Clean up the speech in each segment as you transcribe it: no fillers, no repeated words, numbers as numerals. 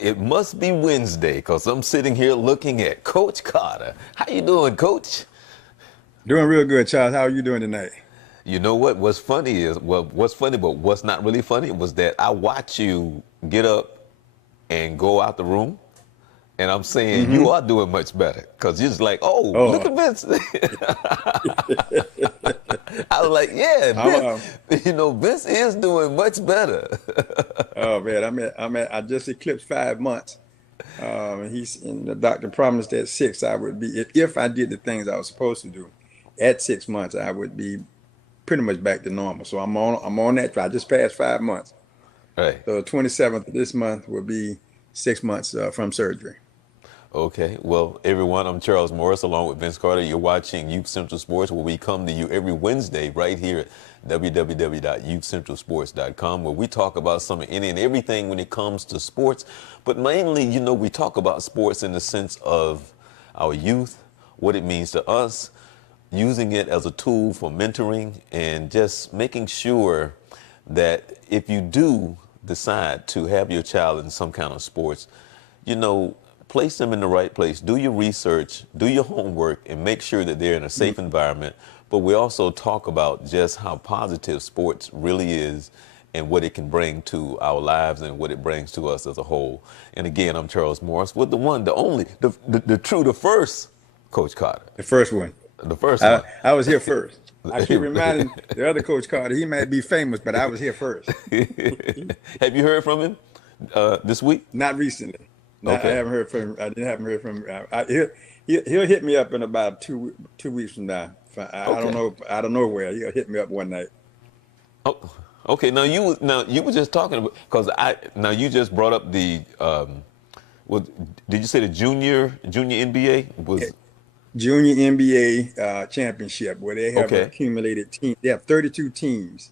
it must be Wednesday because I'm sitting here looking at Coach Carter. How you doing, Coach? Doing real good, Charles. How are you doing tonight? You know what? What's funny is, well, what's funny, but what's not really funny was that I watch you get up and go out the room, and I'm saying you Mm-hmm. are doing much better because you're just like, oh, look Oh, at Vince. I was like, yeah, I'm, Vince. Vince is doing much better. oh man, I just eclipsed 5 months. And the doctor promised at six I would be, if I did the things I was supposed to do, at 6 months I would be pretty much back to normal. So I'm on that track. I just passed 5 months. Right. So the 27th of this month will be 6 months from surgery. Okay, well, everyone, I'm Charles Morse along with Vince Carter. You're watching Youth Central Sports, where we come to you every Wednesday right here at www.youthcentralsports.com, where we talk about some any and everything when it comes to sports. But mainly, we talk about sports in the sense of our youth, what it means to us, using it as a tool for mentoring, and just making sure that if you do decide to have your child in some kind of sports, place them in the right place, do your research, do your homework, and make sure that they're in a safe environment. But we also talk about just how positive sports really is and what it can bring to our lives and what it brings to us as a whole. And again, I'm Charles Morris with the one, the only, the true, the first Coach Carter, The first one. the first I, one. I was here first. I keep reminding the other Coach Carter, he might be famous, but I was here first. Have you heard from him this week? Not recently. Not, I Okay. haven't heard from him. I didn't haven't heard from him. He'll hit me up in about 2 weeks from now. I don't Okay. know. I don't know where. He'll hit me up one night. Oh, okay. Now you were just talking about because you just brought up the well, did you say the junior NBA was Junior NBA championship, where they have okay? accumulated teams. They have 32 teams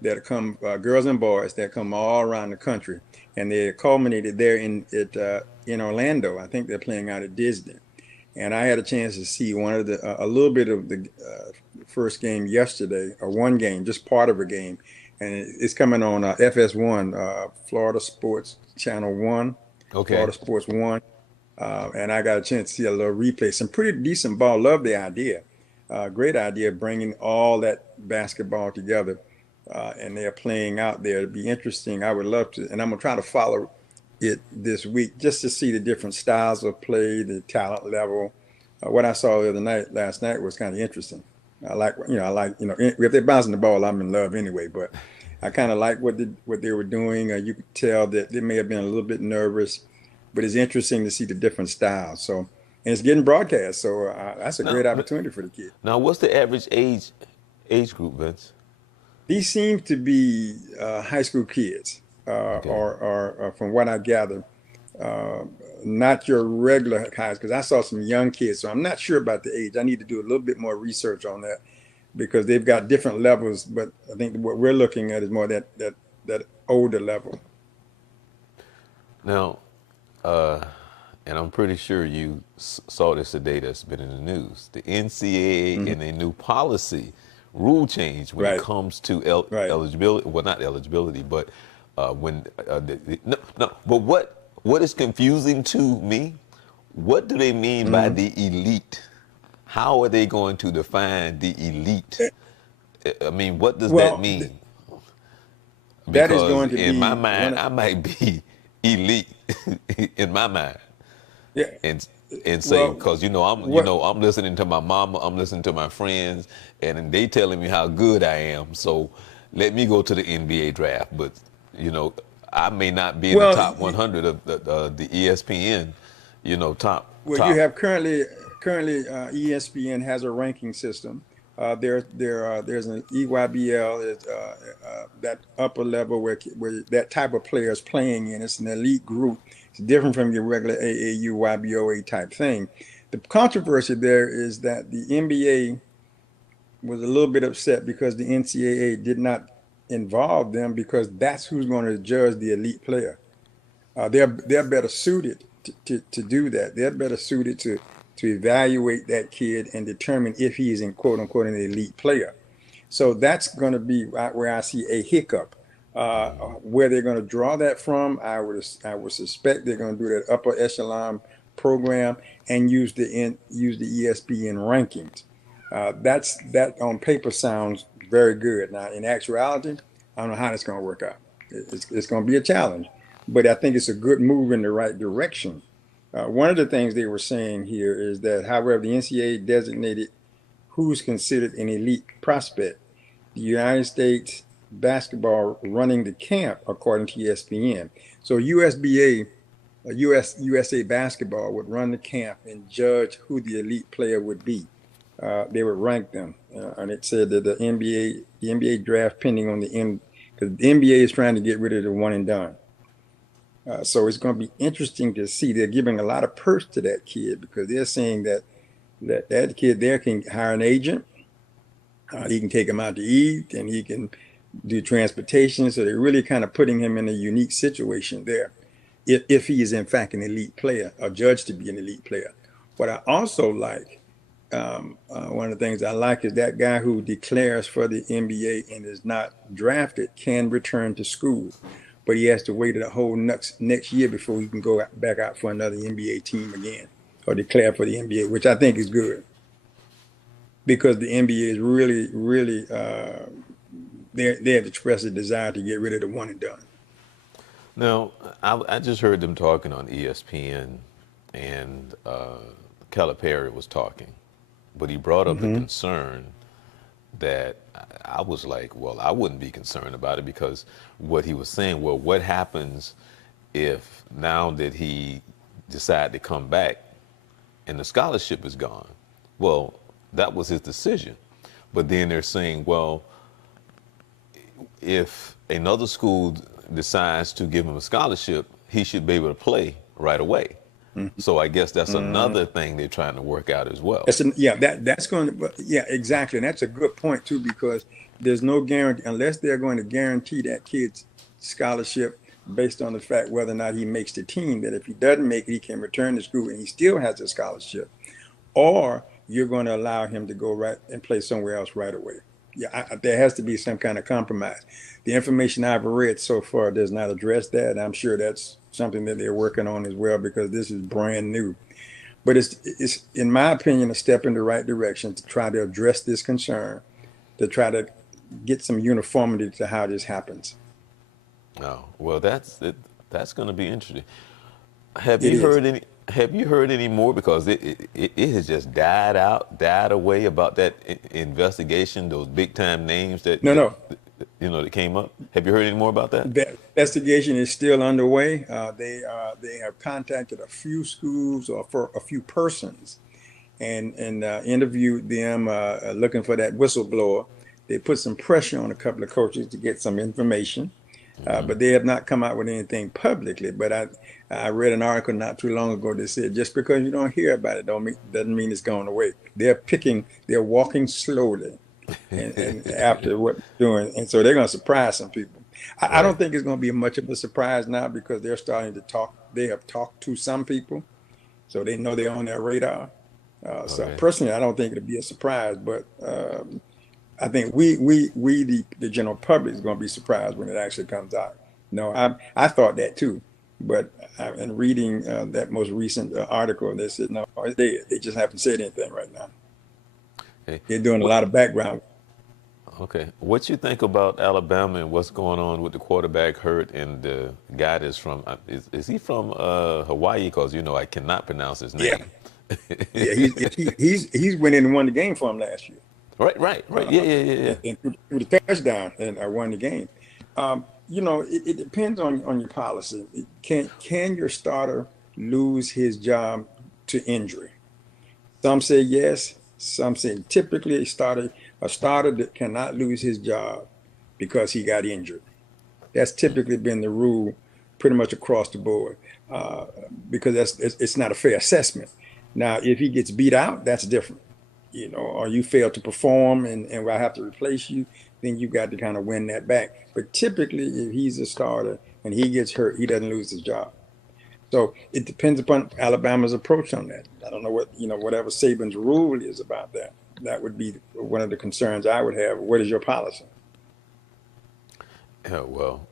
that come, girls and boys, that come all around the country, and they culminated there in Orlando. I think they're playing out at Disney. And I had a chance to see a little bit of the first game yesterday, or one game, just part of a game, and it's coming on FS1, Florida Sports Channel One, Okay. Florida Sports One, and I got a chance to see a little replay. Some pretty decent ball. Love the idea. Great idea, bringing all that basketball together, and they're playing out there. It'd be interesting. I would love to, and I'm gonna try to follow it this week just to see the different styles of play, the talent level. What I saw last night was kind of interesting. If they're bouncing the ball, I'm in love anyway. But I kind of like what they were doing. You could tell that they may have been a little bit nervous, but it's interesting to see the different styles. So, and it's getting broadcast, so that's a Now great opportunity for the kid. now what's the average age group, Vince? These seem to be high school kids, Okay. or from what I gather, uh, not your regular highs, because I saw some young kids, so I'm not sure about the age. I need to do a little bit more research on that because they've got different levels. But I think what we're looking at is more that older level. Now, uh, and I'm pretty sure you saw this today that's been in the news. The NCAA Hmm. in a new policy rule change when it Right, comes to right. eligibility. Well, not eligibility, but when no, no. But what is confusing to me? What do they mean by Hmm. the elite? How are they going to define the elite? I mean, what does that Well, mean? that is Because going to in my be mind, one. I might be elite in my mind, Yeah. and and say Well, because what? I'm listening to my mama, I'm listening to my friends, and they telling me how good I am. So let me go to the NBA draft, but you know I may not be in the Well, top 100 of the ESPN, you top. have currently ESPN has a ranking system. There's an EYBL, there's, that upper level where that type of player is playing in. It's an elite group. It's different from your regular AAU YBOA type thing. The controversy there is that the NBA was a little bit upset because the NCAA did not involve them because that's who's going to judge the elite player. They're better suited to do that. They're better suited to evaluate that kid and determine if he is in quote unquote an elite player. So that's going to be where I see a hiccup. Where they're going to draw that from, I would suspect they're going to do that upper echelon program and use the ESPN rankings. That on paper sounds very good. Now, in actuality, I don't know how it's going to work out. It's going to be a challenge, but I think it's a good move in the right direction. One of the things they were saying here is that, however, the NCAA designated who's considered an elite prospect. The United States basketball running the camp, according to ESPN. So USA basketball would run the camp and judge who the elite player would be. They would rank them, and it said that the NBA draft pending on the end, because the NBA is trying to get rid of the one and done. So it's going to be interesting to see. They're giving a lot of purse to that kid because they're saying that kid there can hire an agent. He can take him out to eat, and he can do transportation. So they're really kind of putting him in a unique situation there, if he is in fact an elite player or judged to be an elite player. What I also like, one of the things I like is that guy who declares for the NBA and is not drafted can return to school, but he has to wait a whole next year before he can go back out for another NBA team again or declare for the NBA, which I think is good because the NBA is really they have expressed a desire to get rid of the one and done. Now, I just heard them talking on ESPN, and Calipari was talking, but he brought up the Mm-hmm. concern that I was like, well, I wouldn't be concerned about it because what he was saying, well, what happens if now that he decided to come back and the scholarship is gone? Well, that was his decision. But then they're saying, well, if another school decides to give him a scholarship, he should be able to play right away. So I guess that's Mm-hmm. another thing they're trying to work out as well. Yeah, that's going to, yeah, exactly, and that's a good point too because there's no guarantee unless they're going to guarantee that kid's scholarship based on the fact whether or not he makes the team. That if he doesn't make it, he can return to school and he still has a scholarship, or you're going to allow him to go right and play somewhere else right away. Yeah, there has to be some kind of compromise. The information I've read so far does not address that. And I'm sure that's something that they're working on as well because this is brand new. But it's in my opinion a step in the right direction to try to address this concern, to try to get some uniformity to how this happens. Oh, well, that's it. That's going to be interesting. Have It you is. heard any? Have you heard any more? Because it has just died away about that investigation. Those big time names No, no. that came up. Have you heard any more about that? That investigation is still underway. They have contacted a few schools or for a few persons and interviewed them, looking for that whistleblower. They put some pressure on a couple of coaches to get some information, Hmm. but they have not come out with anything publicly. But I read an article not too long ago that said just because you don't hear about it doesn't mean it's going away. They're walking slowly, and after what they're doing, and so they're going to surprise some people. I Right. don't think it's going to be much of a surprise now because they're starting to talk. They have talked to some people, so they know they're on their radar. So Okay. personally, I don't think it'll be a surprise, but I think the general public is going to be surprised when it actually comes out. No, I thought that too, but in reading that most recent article, they said no, it's dead. They just haven't said anything right now. Okay. They're doing a What? lot of background. Okay. What you think about Alabama and what's going on with the quarterback hurt and the guy that's from? Is he from Hawaii? Because I cannot pronounce his Yeah, name. yeah, he's went in and won the game for him last year. Right. Right. Right. Yeah. Yeah. Yeah. Yeah. And threw the touchdown and won the game. It depends on your policy. Can your starter lose his job to injury? Some say yes. Some say typically a starter that cannot lose his job because he got injured. That's typically been the rule pretty much across the board uh, because it's not a fair assessment. Now, if he gets beat out, that's different, or you fail to perform and I have to replace you, then you got to kind of win that back. But typically, if he's a starter and he gets hurt, he doesn't lose his job. So it depends upon Alabama's approach on that. I don't know whatever Saban's rule is about that. That would be one of the concerns I would have. What is your policy? Yeah, well,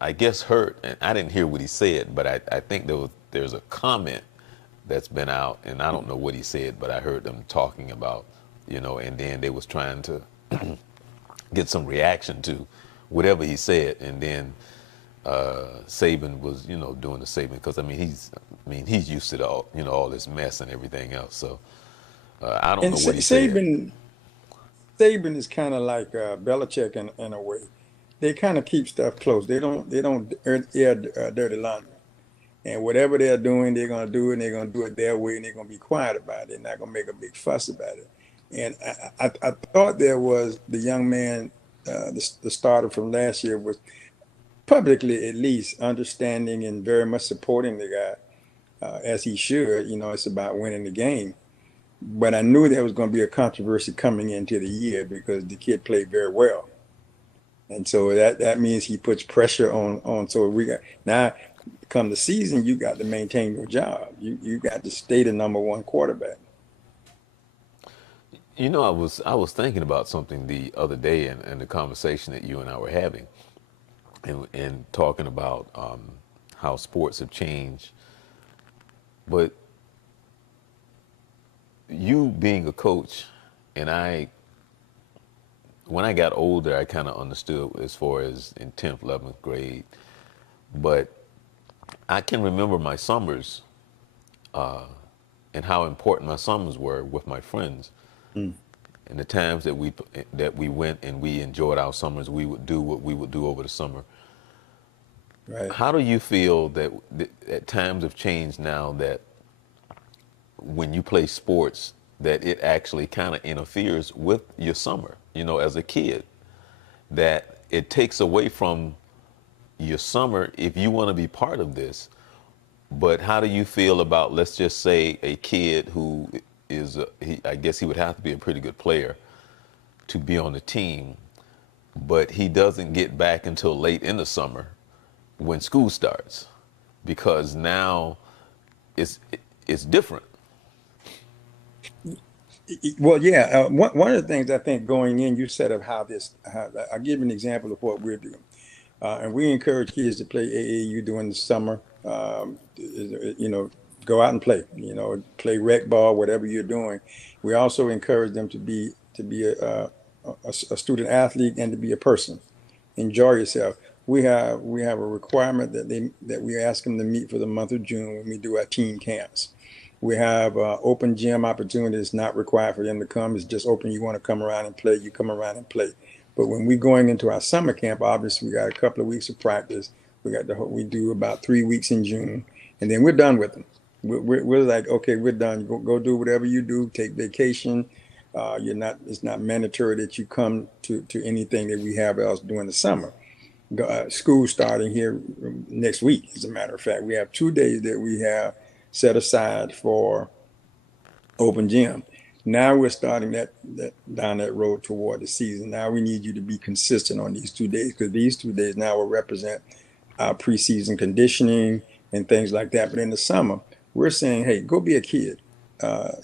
I guess hurt, and I didn't hear what he said, but I think there's a comment that's been out, and I don't know what he said, but I heard them talking about, and then they was trying to get some reaction to whatever he said, and then Saban was, doing the Saban because he's used to all this mess and everything else. So I don't And know what he said. Saban is kind of like Belichick in a way. They kind of keep stuff close. They don't air dirty laundry. And whatever they're doing, they're gonna do it. And they're gonna do it their way, and they're gonna be quiet about it. They're not gonna make a big fuss about it. And I thought there was the young man, the starter from last year, was publicly at least understanding and very much supporting the guy as he should. It's about winning the game. But I knew there was going to be a controversy coming into the year because the kid played very well, and so that means he puts pressure on. So we got now, come the season, you got to maintain your job. You got to stay the number one quarterback. I was thinking about something the other day in the conversation that you and I were having, and talking about how sports have changed. But you being a coach, and when I got older, I kind of understood as far as in 10th, 11th grade. But I can remember my summers and how important my summers were with my friends. Mm, And the times that we went and we enjoyed our summers, we would do what we would do over the summer. right. How do you feel that times have changed now that when you play sports, that it actually kind of interferes with your summer, as a kid, that it takes away from your summer if you want to be part of this. But how do you feel about, let's just say, a kid who I guess he would have to be a pretty good player to be on the team, but he doesn't get back until late in the summer when school starts, because now it's it's different. Well, yeah. One of the things I think going in, you said of how this. I'll give you an example of what we're doing. And we encourage kids to play AAU during the summer. Go out and play. Play rec ball, whatever you're doing. We also encourage them to be a student athlete and to be a person. Enjoy yourself. We have a requirement that we ask them to meet for the month of June when we do our teen camps. We have open gym opportunities. Not required for them to come. It's just open. You want to come around and play, you come around and play. But when we're going into our summer camp, obviously we got a couple of weeks of practice. We do about 3 weeks in June, and then we're done with them. We're like, okay, we're done. Go do whatever you do. Take vacation. You're not. It's not mandatory that you come to anything that we have else during the summer. School starting here next week. As a matter of fact, we have 2 days that we have set aside for open gym. Now we're starting that down that road toward the season. Now we need you to be consistent on these 2 days, because these 2 days now will represent our preseason conditioning and things like that. But in the summer, we're saying, hey, go be a kid.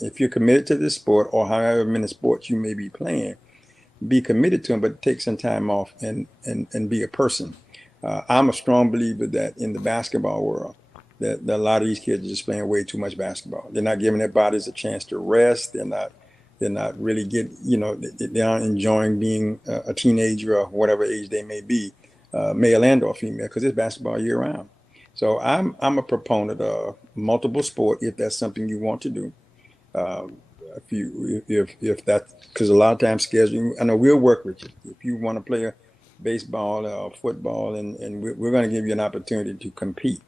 If you're committed to this sport or however many sports you may be playing, be committed to them, but take some time off and be a person. I'm a strong believer that in the basketball world, that a lot of these kids are just playing way too much basketball. They're not giving their bodies a chance to rest. They're not really they aren't enjoying being a teenager or whatever age they may be, male and or female, because it's basketball year round. So I'm a proponent of multiple sport if that's something you want to do. Um, if that, because a lot of times scheduling, I know we'll work with you if you want to play a baseball or football, and we're going to give you an opportunity to compete.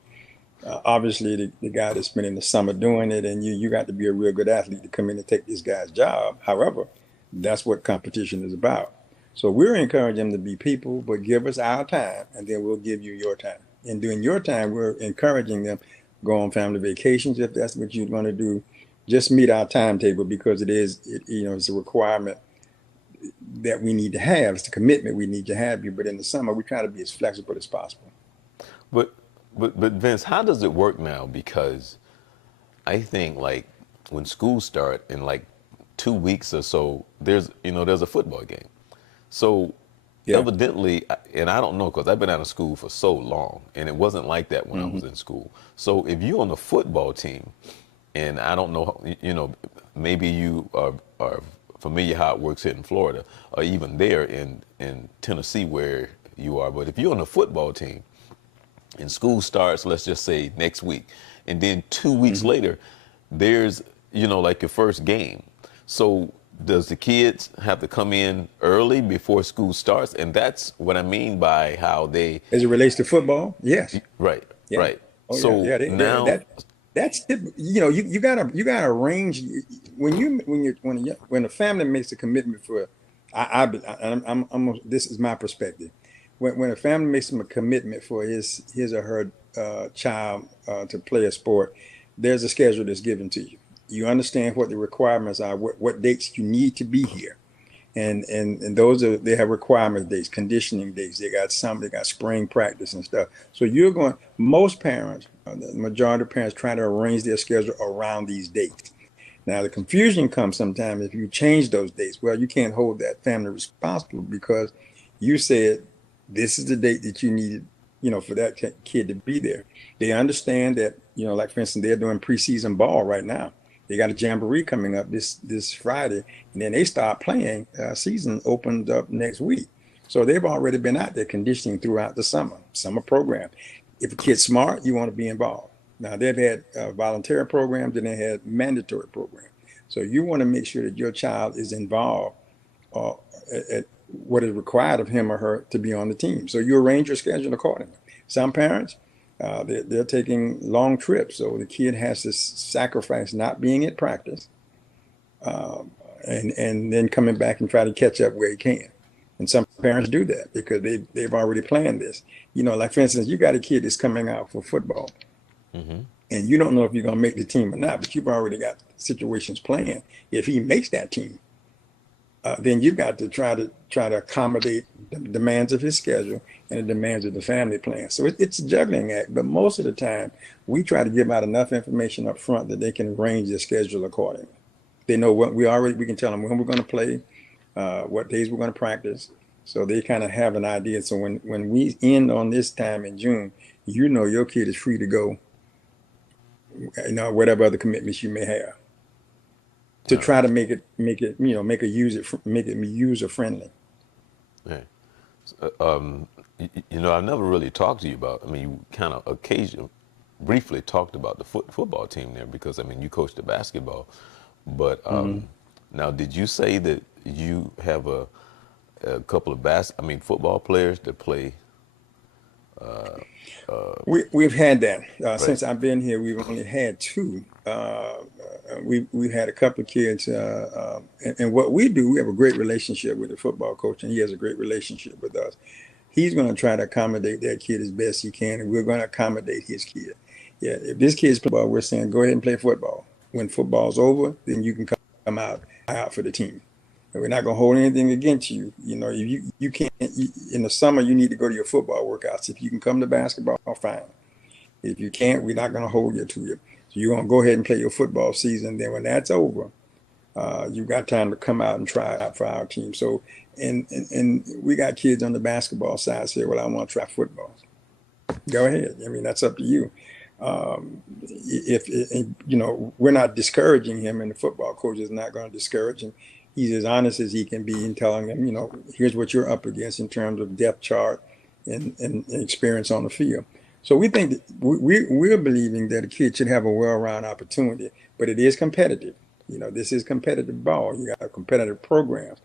Obviously, the guy that's spending the summer doing it, and you got to be a real good athlete to come in and take this guy's job. However, that's what competition is about. So we're encouraging them to be people, but give us our time, and then we'll give you your time. And during your time, we're encouraging them go on family vacations if that's what you're going to do. Just meet our timetable, because it's a requirement that we need to have. It's a commitment we need to have you. But in the summer, we try to be as flexible as possible. But but Vince, how does it work now? Because I think, like, when school start in like 2 weeks or so, there's a football game. So Yeah. evidently, and I don't know because I've been out of school for so long, and it wasn't like that when I Hmm. was in school. So if you're on the football team, and I don't know, maybe you are familiar how it works here in Florida, or even there in Tennessee where you are. But if you're on the football team, and school starts, let's just say next week, and then 2 weeks Hmm. later, there's like your first game. So does the kids have to come in early before school starts? And that's what I mean by how they, As it relates to football, yes. right, Yeah. right. Oh yeah. So Yeah. now, You gotta arrange when a family makes a commitment for, this is my perspective. When a family makes a commitment for his or her child to play a sport, there's a schedule that's given to you. You understand what the requirements are, what dates you need to be here, and those are, they have requirement days, conditioning days. They got spring practice and stuff. So most parents, the majority of parents, try to arrange their schedule around these dates. Now the confusion comes sometimes if you change those dates. Well, you can't hold that family responsible because you said this is the date that you needed, for that kid to be there. They understand that, like for instance, they're doing preseason ball right now. They got a jamboree coming up this Friday, and then they start playing. Season opens up next week, so they've already been out there conditioning throughout the summer program. If a kid's smart, you want to be involved. Now they've had voluntary programs and they had mandatory programs. So you want to make sure that your child is involved uh, at what is required of him or her to be on the team. So you arrange your schedule accordingly. Some parents, they're taking long trips, so the kid has to sacrifice not being at practice, um, and then coming back and try to catch up where he can. And some parents do that because they've already planned this. Like for instance, you got a kid that's coming out for football, hmm and you don't know if you're going to make the team or not, but you've already got situations planned. If he makes that team, then you've got to try to accommodate the demands of his schedule and the demands of the family plan. So it's a juggling act, but most of the time we try to give out enough information up front that they can arrange their schedule accordingly. They know what we can tell them when we're going to play, what days we're going to practice, so they kind of have an idea. So when we end on this time in June, your kid is free to go, whatever other commitments you may have, to all try to right, make it user friendly. yeah. I've never really talked to you about. I mean, you kind of occasionally, briefly talked about the football team there because I mean, you coached the basketball, but Mhm. now did you say that you have a couple of football players that play? We've had that Right. since I've been here. We've only had two. We've had a couple of kids, and what we do, we have a great relationship with the football coach, and he has a great relationship with us. He's going to try to accommodate that kid as best he can, and we're going to accommodate his kid. Yeah, if this kid's playing football, we're saying go ahead and play football. When football's over, then you can come out for the team. And we're not going to hold anything against you. If you can't, in the summer you need to go to your football workouts. If you can come to basketball, fine. If you can't, we're not going to hold you to you. So you're going to go ahead and play your football season. Then when that's over, you've got time to come out and try out for our team. So, and we got kids on the basketball side say, well, I want to try football. Go ahead. I mean, that's up to you. If we're not discouraging him, and the football coach is not going to discourage him. He's as honest as he can be in telling him, here's what you're up against in terms of depth chart and experience on the field. So we think that we're believing that a kid should have a well-rounded opportunity, but it is competitive. This is competitive ball. You got competitive programs.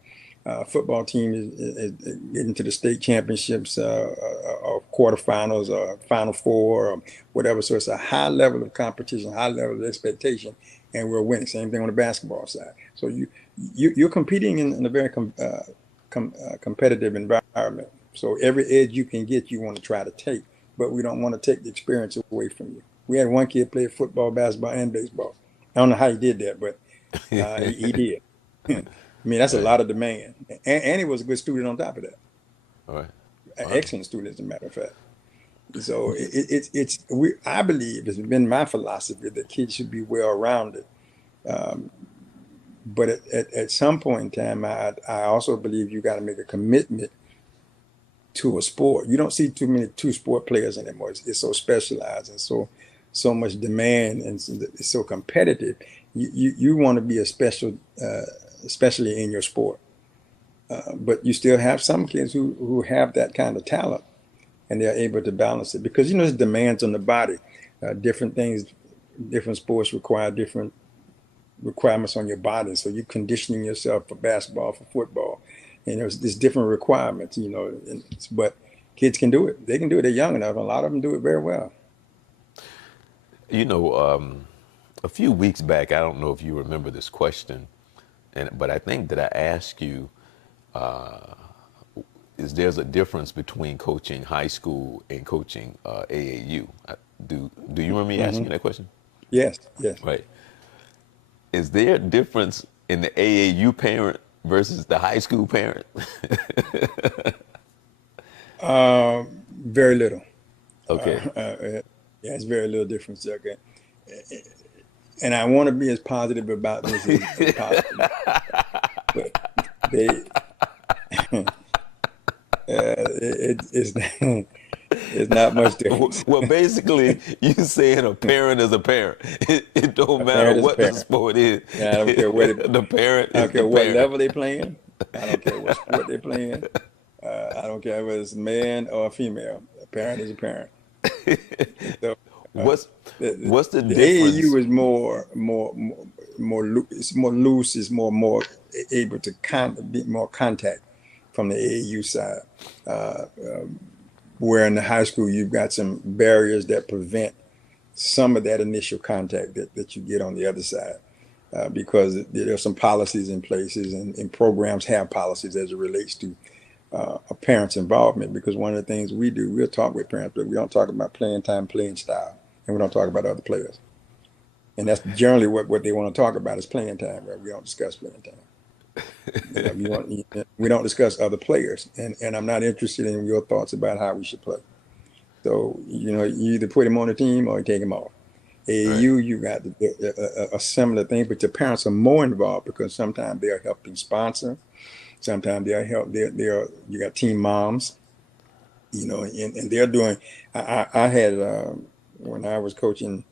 Football team is getting to the state championships, or quarterfinals, or Final Four, or whatever. So it's a high level of competition, high level of expectation, and we're winning. Same thing on the basketball side. So you're competing in a very competitive environment. So every edge you can get, you want to try to take, but we don't want to take the experience away from you. We had one kid play football, basketball, and baseball. I don't know how he did that, but he did. I mean, that's a Right. lot of demand, and he was a good student on top of that. All right. An Wow. excellent student, as a matter of fact. So I believe it's been my philosophy that kids should be well rounded. Um, but at some point in time, I also believe you got to make a commitment to a sport. You don't see too many two sport players anymore. It's so specialized and so much demand, and it's so competitive. You want to be a special, especially in your sport. But you still have some kids who have that kind of talent, and they're able to balance it because there's demands on the body. Different things, different sports require different requirements on your body. So you're conditioning yourself for basketball, for football, and there's different requirements. But kids can do it. They can do it. They're young enough. A lot of them do it very well. You know, a few weeks back, I don't know if you remember this question, but I think that I asked you, is there's a difference between coaching high school and coaching AAU? Do you remember me asking you that question? Yes, yes. Right. Is there a difference in the AAU parent versus the high school parent? Very little. Okay. Yeah, it's very little difference. Okay. And I want to be as positive about this as possible. But they, it's it's not much difference. Well, basically, you saying a parent is a parent. It don't A matter parent is a what the parent. sport is. Yeah, I don't care what it, The parent I is don't care the what parent. level they playing. I don't care what sport they're playing. I don't care whether it's man or female. A parent is a parent. So, What's the, what's the the difference? AAU is it's more loose. It's more able to be more contact from the AAU side. Uh, where in the high school you've got some barriers that prevent some of that initial contact that you get on the other side. Because there are some policies in places, and programs have policies as it relates to a parent's involvement. Because one of the things we do, we'll talk with parents, but we don't talk about playing time, playing style, and we don't talk about other players. And that's generally what they want to talk about is playing time. Right? We don't discuss playing time. We don't discuss other players, and I'm not interested in your thoughts about how we should play. So you either put him on the team or you take him off. Right. AAU, you got a similar thing, but your parents are more involved because sometimes they are helping sponsor. Sometimes they are you got team moms, and they're doing. I had when I was coaching,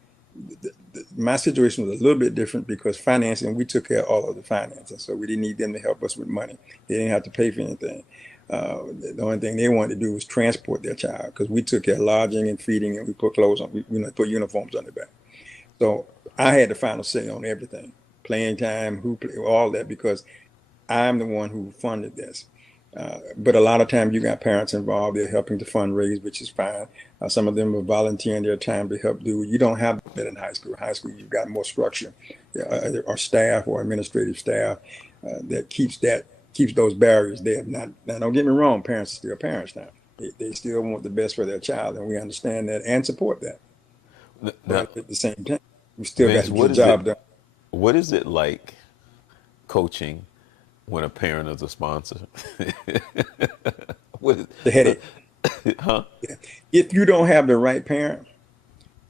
my situation was a little bit different because financing, we took care of all of the financing, so we didn't need them to help us with money. They didn't have to pay for anything. The only thing they wanted to do was transport their child because we took care of lodging and feeding, and we put clothes on, we put uniforms on their back. So I had the final say on everything, playing time, all that, because I'm the one who funded this. But a lot of times you got parents involved. They're helping to fundraise, which is fine. Some of them are volunteering their time to help do. You don't have that in high school. High school, you've got more structure, or staff or administrative staff that keeps those barriers there. Now, don't get me wrong. Parents are still parents now. They still want the best for their child, and we understand that and support that. Now, But at the same time, we still got Vince, to get the job done. what is it like coaching when a parent is a sponsor? What is, The headache. huh? If you don't have the right parent,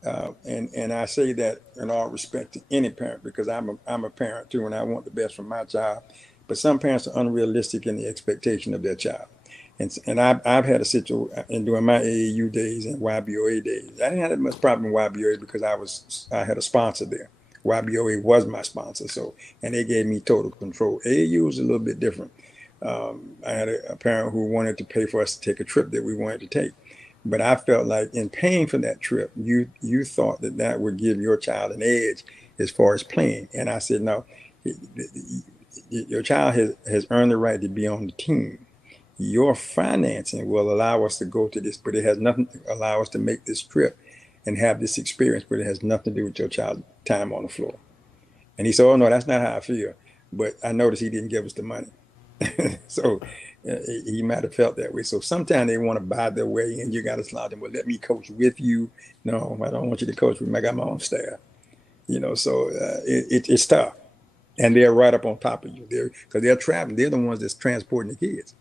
and I say that in all respect to any parent because I'm a parent too, and I want the best for my child. But some parents are unrealistic in the expectation of their child, and I've had a situation in during my AAU days and YBOA days. I didn't have that much problem in YBOA because I had a sponsor there. YBOA was my sponsor, so and they gave me total control. AAU was a little bit different. I had a parent who wanted to pay for us to take a trip that we wanted to take. But I felt like in paying for that trip, you thought that would give your child an edge as far as playing. And I said, no, your child has earned the right to be on the team. Your financing will allow us to go to this, but it has nothing to allow us to make this trip and have this experience, but it has nothing to do with your child's time on the floor. And he said, oh, no, that's not how I feel. But I noticed he didn't give us the money. So he might have felt that way. So sometimes they want to buy their way, and you got to slide them. Well, let me coach with you. No, I don't want you to coach with me. I got my own staff. So it's tough, and they're right up on top of you. Because they're traveling. They're the ones that's transporting the kids.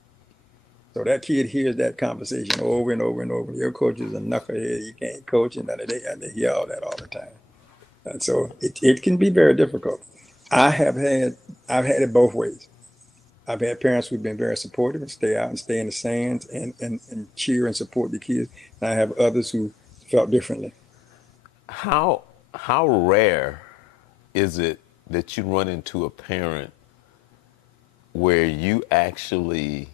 So that kid hears that conversation over and over and over. Your coach is a knucklehead. You can't coach, and they hear all that all the time. And so it can be very difficult. I've had it both ways. I've had parents who've been very supportive and stay out and stay in the stands and cheer and support the kids. And I have others who felt differently. How rare is it that you run into a parent where you actually,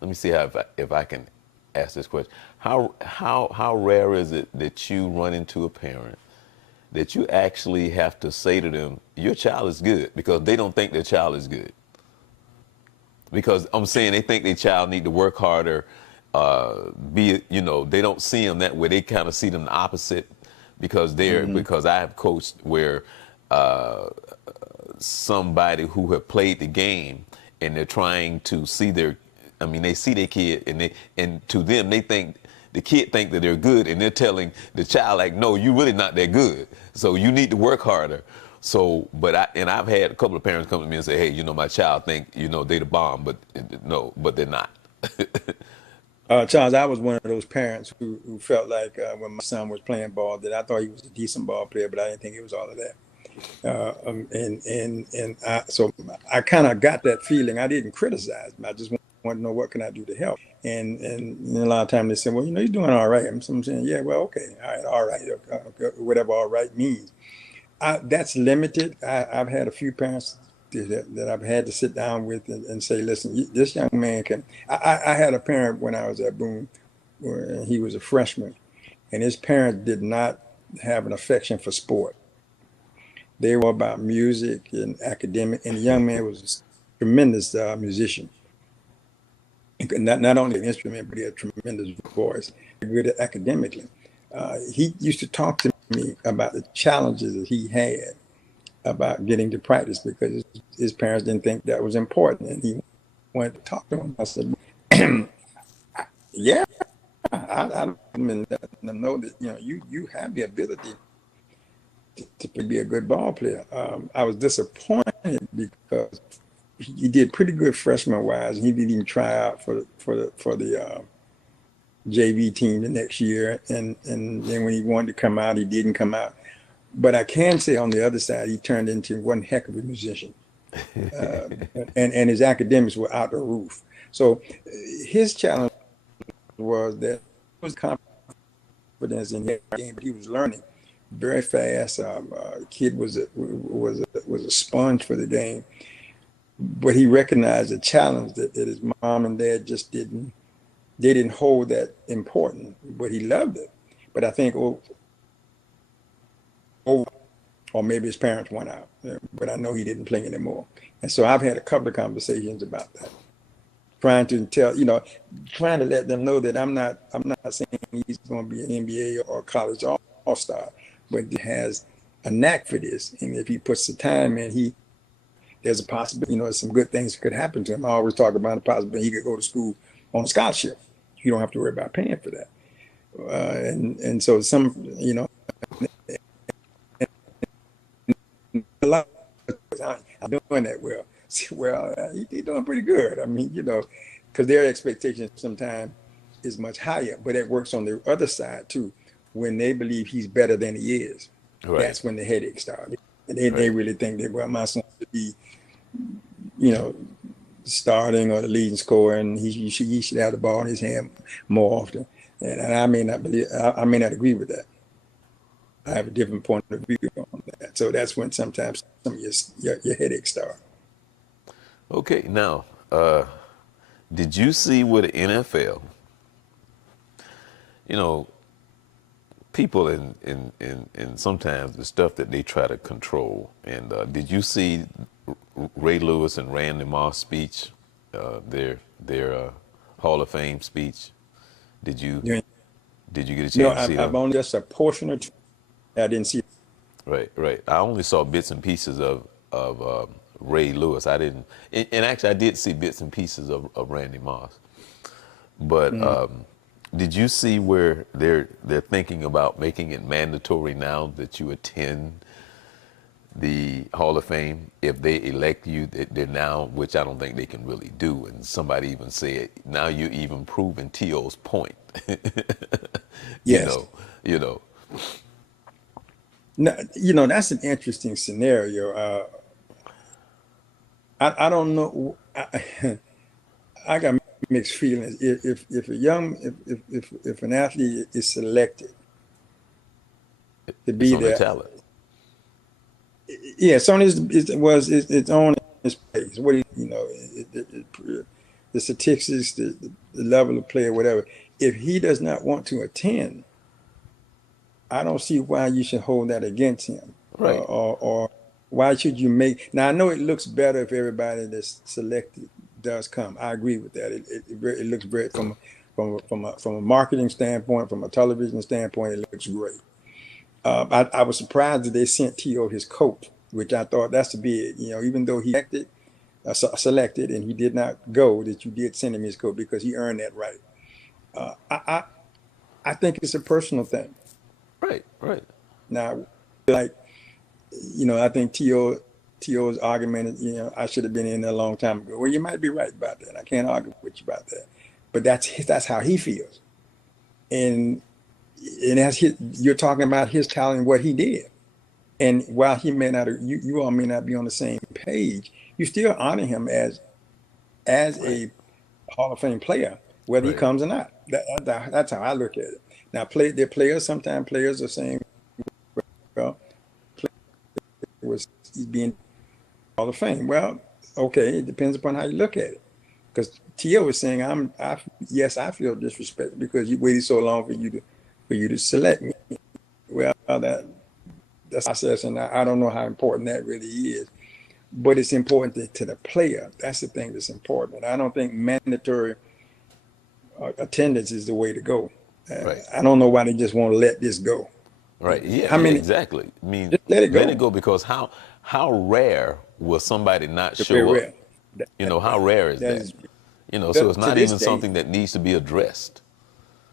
let me see how if I can ask this question. How rare is it that you run into a parent that you actually have to say to them, your child is good, because they don't think their child is good? Because I'm saying they think their child need to work harder, they don't see them that way. They kind of see them the opposite, because Hmm. because I have coached where uh, somebody who have played the game and they're trying to see they see their kid, and to them they think the kid think that they're good, and they're telling the child like, no, you really not that good, so you need to work harder. So, I've had a couple of parents come to me and say, hey, my child think, they the bomb, but no, but they're not. Charles, I was one of those parents who felt like when my son was playing ball that I thought he was a decent ball player, but I didn't think it was all of that. So I kind of got that feeling. I didn't criticize him. I just wanted to know what can I do to help. And a lot of times they say, well, you're doing all right. I'm saying, yeah, well, okay, all right, whatever all right means. That's limited. I've had a few parents that I've had to sit down with and say, listen, this young man can. I had a parent when I was at Boone, where he was a freshman, and his parents did not have an affection for sport. They were about music and academic, and the young man was a tremendous musician. Not only an instrument, but he had a tremendous voice, good academically. He used to talk to me about the challenges that he had about getting to practice because his parents didn't think that was important, and he wanted to talk to him. I said, "Yeah, I mean, know that you have the ability to be a good ball player." I was disappointed because he did pretty good freshman wise, and he didn't even try out for the JV team the next year. And then when he wanted to come out, he didn't come out. But I can say on the other side, he turned into one heck of a musician, uh, and his academics were out the roof. So his challenge was that he was confidence in his game, but he was learning very fast. Kid was a sponge for the game, but he recognized the challenge that his mom and dad just didn't hold that important, but he loved it. But I think or maybe his parents went out, but I know he didn't play anymore. And so I've had a couple of conversations about that, trying to trying to let them know that I'm not saying he's going to be an NBA or college all star, but he has a knack for this, and if he puts the time in, there's a possibility, some good things could happen to him. I always talk about the possibility he could go to school on a scholarship. You don't have to worry about paying for that. And so a lot of I'm doing that well. Well, he's doing pretty good. I mean, because their expectation sometimes is much higher, but it works on the other side too. When they believe he's better than he is, Right, that's when the headaches start. And they right. really think that, well, my son should be, you know, starting or the leading scorer, and he should have the ball in his hand more often. And I may not believe, I may not agree with that. I have a different point of view on that. So that's when sometimes some of your headaches start. Okay, now, did you see with the NFL, you know, people in sometimes the stuff that they try to control. And did you see Ray Lewis and Randy Moss speech, their Hall of Fame speech? Did you You did you get a know, chance to see I've them? only just a portion or two. I didn't see. Right, right. I only saw bits and pieces of Ray Lewis. I didn't, and actually I did see bits and pieces of Randy Moss. But Mm. did you see where they're thinking about making it mandatory now that you attend the Hall of Fame if they elect you? They're now, which I don't think they can really do. And somebody even said, now you're even proving T.O.'s point. you Yes. know, you know. No, that's an interesting scenario. I don't know. I, I got mixed feelings. If a young if an athlete is selected to It's be on their there, talent. yeah, it's on his it's on his pace. What you know, the statistics, the level of play, whatever. If he does not want to attend, I don't see why you should hold that against him, Right. or why should you make. Now I know it looks better if everybody that's selected does come. I agree with that. It looks great from a marketing standpoint, from a television standpoint. It looks great. I was surprised that they sent T.O. his coat, which I thought that's to be it. You know, even though he selected and he did not go, that you did send him his coat because he earned that right. I think it's a personal thing. Right. Right. Now, like I think To's argument is, I should have been in there a long time ago. Well, you might be right about that. I can't argue with you about that. But that's how he feels, and you're talking about his talent and what he did. And while he may not, you all may not be on the same page, you still honor him as Right. a Hall of Fame player, whether he Right. comes or not. That's how I look at it. Now, their players, sometimes players are saying, well, was he's being Hall of Fame. Well, okay, it depends upon how you look at it. Because T.O. is saying, yes, I feel disrespected because you waited so long for you to select me. Well, that's a process, and I don't know how important that really is. But it's important to the player. That's the thing that's important. And I don't think mandatory attendance is the way to go. Right. I don't know why they just want to let this go. Right. Yeah. How Yeah. many? Exactly. I mean, Just let it let it go. go because how rare will somebody not It's very show up? rare. That's How right. rare is That that? is So it's to not this even day. something that needs to be addressed.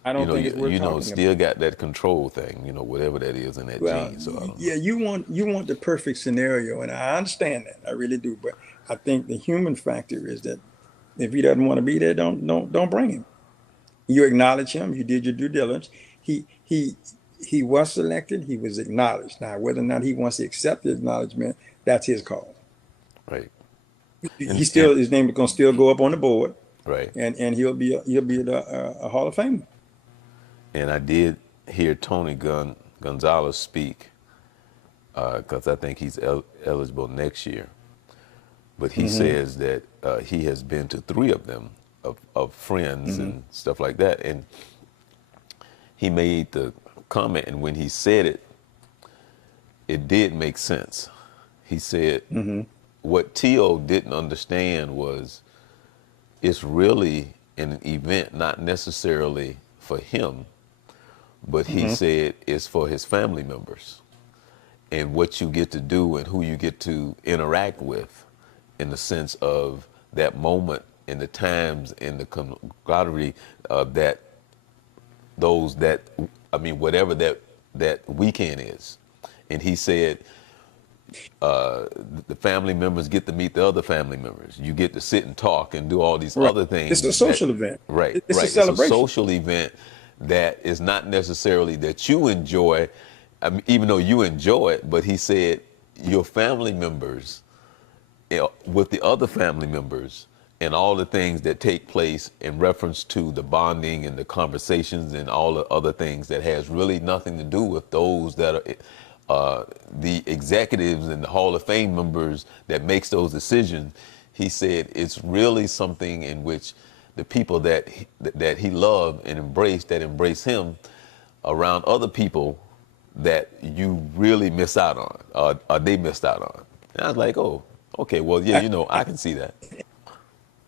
I don't think it's worth talking about. Still got that control thing. Whatever that is in that Well, gene. So I don't yeah, know. you want the perfect scenario, and I understand that. I really do. But I think the human factor is that if he doesn't want to be there, don't bring him. You acknowledge him. You did your due diligence. He was selected. He was acknowledged. Now, whether or not he wants to accept the acknowledgement, that's his call. Right. He And still his name is going to still go up on the board, right. and he'll be a Hall of Famer. And I did hear Tony Gonzalez speak because I think he's eligible next year. But he Hmm. says that he has been to three of them of friends Hmm. and stuff like that. And he made the comment, and when he said it, it did make sense. He said Hmm. what T.O. didn't understand was it's really an event not necessarily for him, but he Hmm. said it's for his family members and what you get to do and who you get to interact with in the sense of that moment and the times and the camaraderie that those that I mean whatever that weekend is. And he said the family members get to meet the other family members. You get to sit and talk and do all these Right. other It's a things that social event. right, It's a right. It's a celebration. social event that is not necessarily that you enjoy, I mean, even though you enjoy it, but he said your family members with the other family members and all the things that take place in reference to the bonding and the conversations and all the other things that has really nothing to do with those that are the executives and the Hall of Fame members that makes those decisions. He said it's really something in which the people that he loved and embraced that embrace him around other people that you really miss out on, or they missed out on. And I was like, oh, okay, well, yeah, I, I can see that.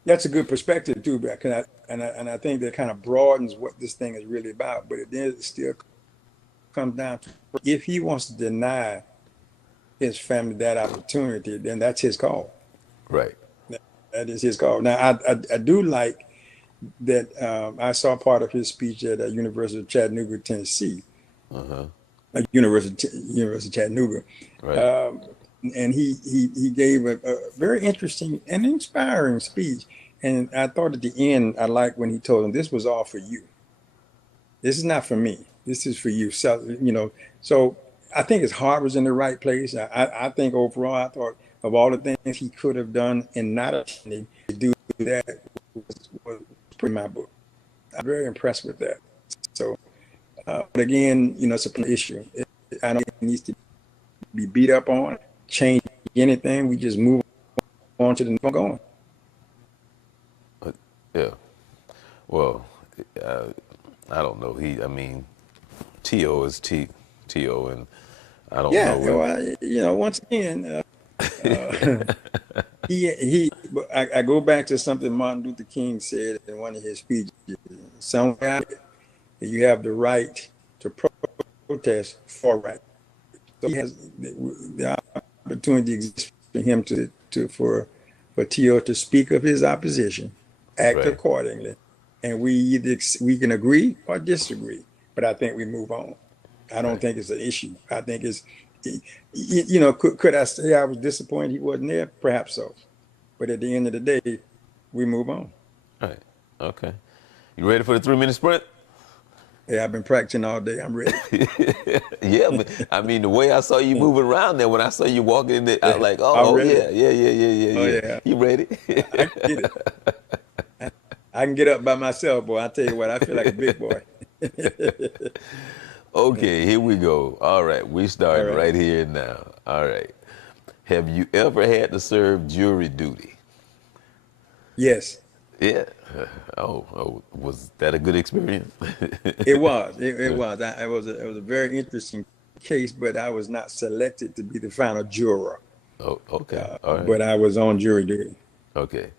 that's a good perspective too, because I think that kind of broadens what this thing is really about. But it still comes down to if he wants to deny his family that opportunity, then that's his call. Right. That is his call. Now, I do like that. I saw part of his speech at University of Chattanooga, Tennessee, Uh huh. University of Chattanooga, Right. um, and he gave a very interesting and inspiring speech. And I thought at the end, I liked when he told them, "This was all for you. This is not for me. This is for you." So I think his heart was in the right place. I think overall, I thought of all the things he could have done and not attending. do that was pretty my book. I'm very impressed with that. So, but again, it's a issue. I don't think it needs to be beat up on, change anything. We just move on to the next one going. Yeah. Well, uh, I don't know. I mean, T.O. is T.O. and I don't Yeah, know once again, uh, I go back to something Martin Luther King said in one of his speeches. Somewhere you have the right to protest for right. So he has the opportunity exists for him for T.O. to speak of his opposition, act right, accordingly, and we can agree or disagree. But I think we move on. I don't right, think it's an issue. I think it's, could I say I was disappointed he wasn't there? Perhaps so. But at the end of the day, we move on. right. Okay. You ready for the 3 minute sprint? Hey, I've been practicing all day. I'm ready. Yeah, but I mean, the way I saw you moving around there, when I saw you walking in there, I was Yeah, like, oh, oh already. yeah, yeah, yeah, yeah, yeah, Oh yeah. yeah, You ready? I can get it. I can get up by myself, boy. I tell you what, I feel like a big boy. Okay, here we go. All right, we All starting right. right here now. All right. Have you ever had to serve jury duty? Yes, Yeah. Oh, was that a good experience? it was. It was. It was a very interesting case, but I was not selected to be the final juror. Oh, okay. All right. But I was on jury duty. Okay.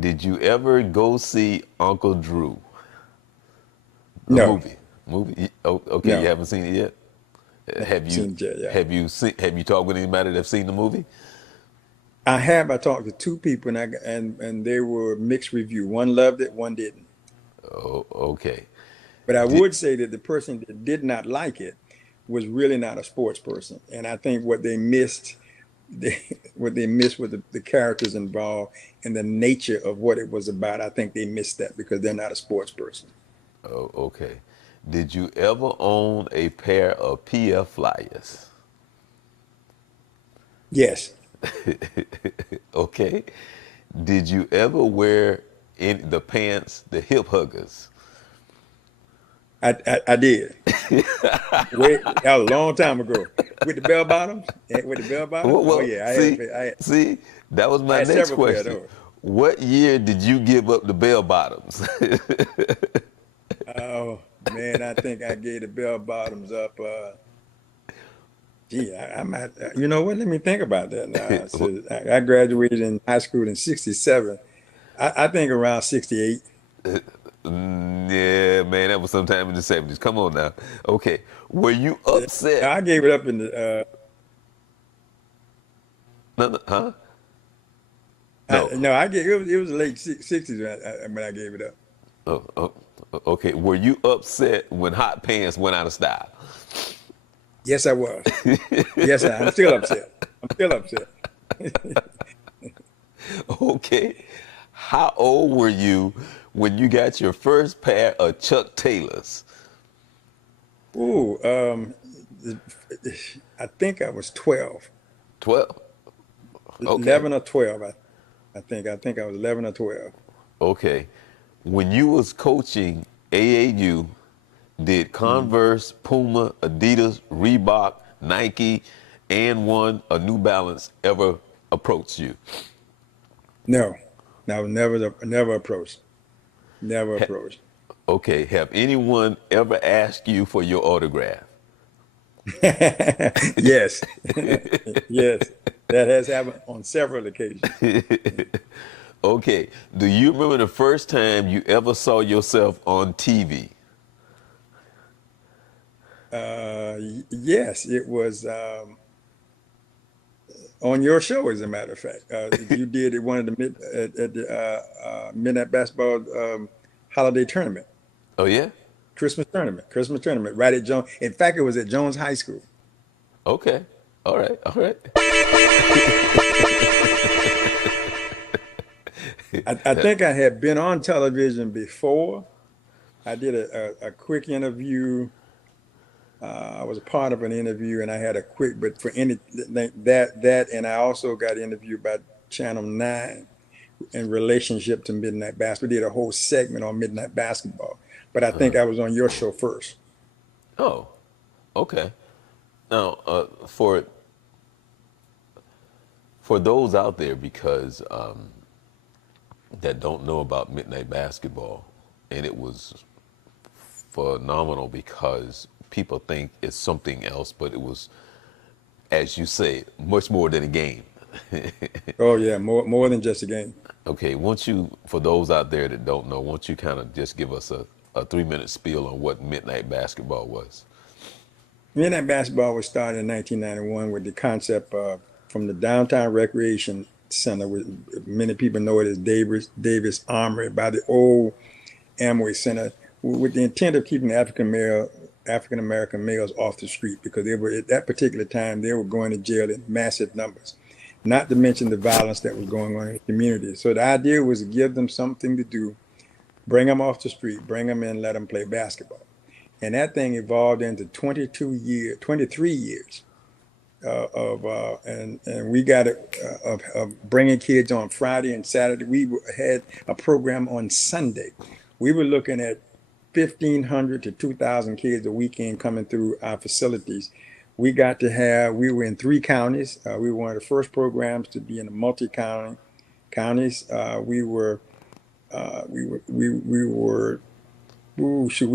Did you ever go see Uncle Drew? The No, movie. Movie. Oh, okay. You no, haven't seen it yet. Have you? seen it yet. Have you seen? Have you talked with anybody that's seen the movie? I have. I talked to two people, and they were mixed review. One loved it, one didn't. Oh, okay. But I Did, would say that the person that did not like it was really not a sports person, and I think what they missed with the characters involved and the nature of what it was about. I think they missed that because they're not a sports person. oh, okay. Did you ever own a pair of PF flyers? Yes, Okay. Did you ever wear in the pants, the hip huggers? I did. That was a long time ago with the bell bottoms. With the bell bottoms. Well, Oh well, yeah, see, that was I my had next several pair of question. those. What year did you give up the bell bottoms? Oh man, I think I gave the bell bottoms up. Gee, I might. You know what? Let me think about that now. So I graduated in high school in '67. I think around '68. Yeah, man, that was sometime in the 70s. Come on now. Okay. Were you upset? I gave it up in the. No, no, huh? No. No, I gave it was late '60s when I gave it up. Oh, oh, okay. Were you upset when hot pants went out of style? Yes, I was. Yes, I'm still upset. I'm still upset. Okay. How old were you when you got your first pair of Chuck Taylors? Ooh, I think I was 12, 12. Okay. 11 or 12. I think I was 11 or 12. Okay. When you was coaching AAU, did Mhm. Converse, Puma, Adidas, Reebok, Nike, and One or New Balance ever approach you? No, no, never approached. Never Ha- approached. okay. Have anyone ever asked you for your autograph? Yes, yes, that has happened on several occasions. Okay. Do you remember the first time you ever saw yourself on TV? Yes, it was on your show, as a matter of fact. You did it one of the at the midnight basketball holiday tournament, Oh yeah. Christmas tournament, right at Jones. In fact, it was at Jones High School. Okay. All right. All right. I think I had been on television before. I did a quick interview. I was a part of an interview, and I had a quick, but for any that, and I also got interviewed by Channel 9 in relationship to midnight basketball. We did a whole segment on midnight basketball, but I think I was on your show first. Oh, okay. Now, for those out there, because that don't know about midnight basketball, and it was phenomenal because people think it's something else, but it was, as you say, much more than a game. Oh yeah, more than just a game. Okay, once you, for those out there that don't know, won't you kind of just give us a 3 minute spiel on what midnight basketball was? Midnight basketball was started in 1991 with the concept from the downtown recreation center, which many people know it as Davis Armory, by the old Amway Center, with the intent of keeping African American males off the street, because they were at that particular time they were going to jail in massive numbers. Not to mention the violence that was going on in the community. So the idea was to give them something to do, bring them off the street, bring them in, let them play basketball. And that thing evolved into 23 years and we got it of bringing kids on Friday and Saturday. We had a program on Sunday. We were looking at 1,500 to 2,000 kids a weekend coming through our facilities. We were in 3 counties. We were one of the first programs to be in the multi-county counties. We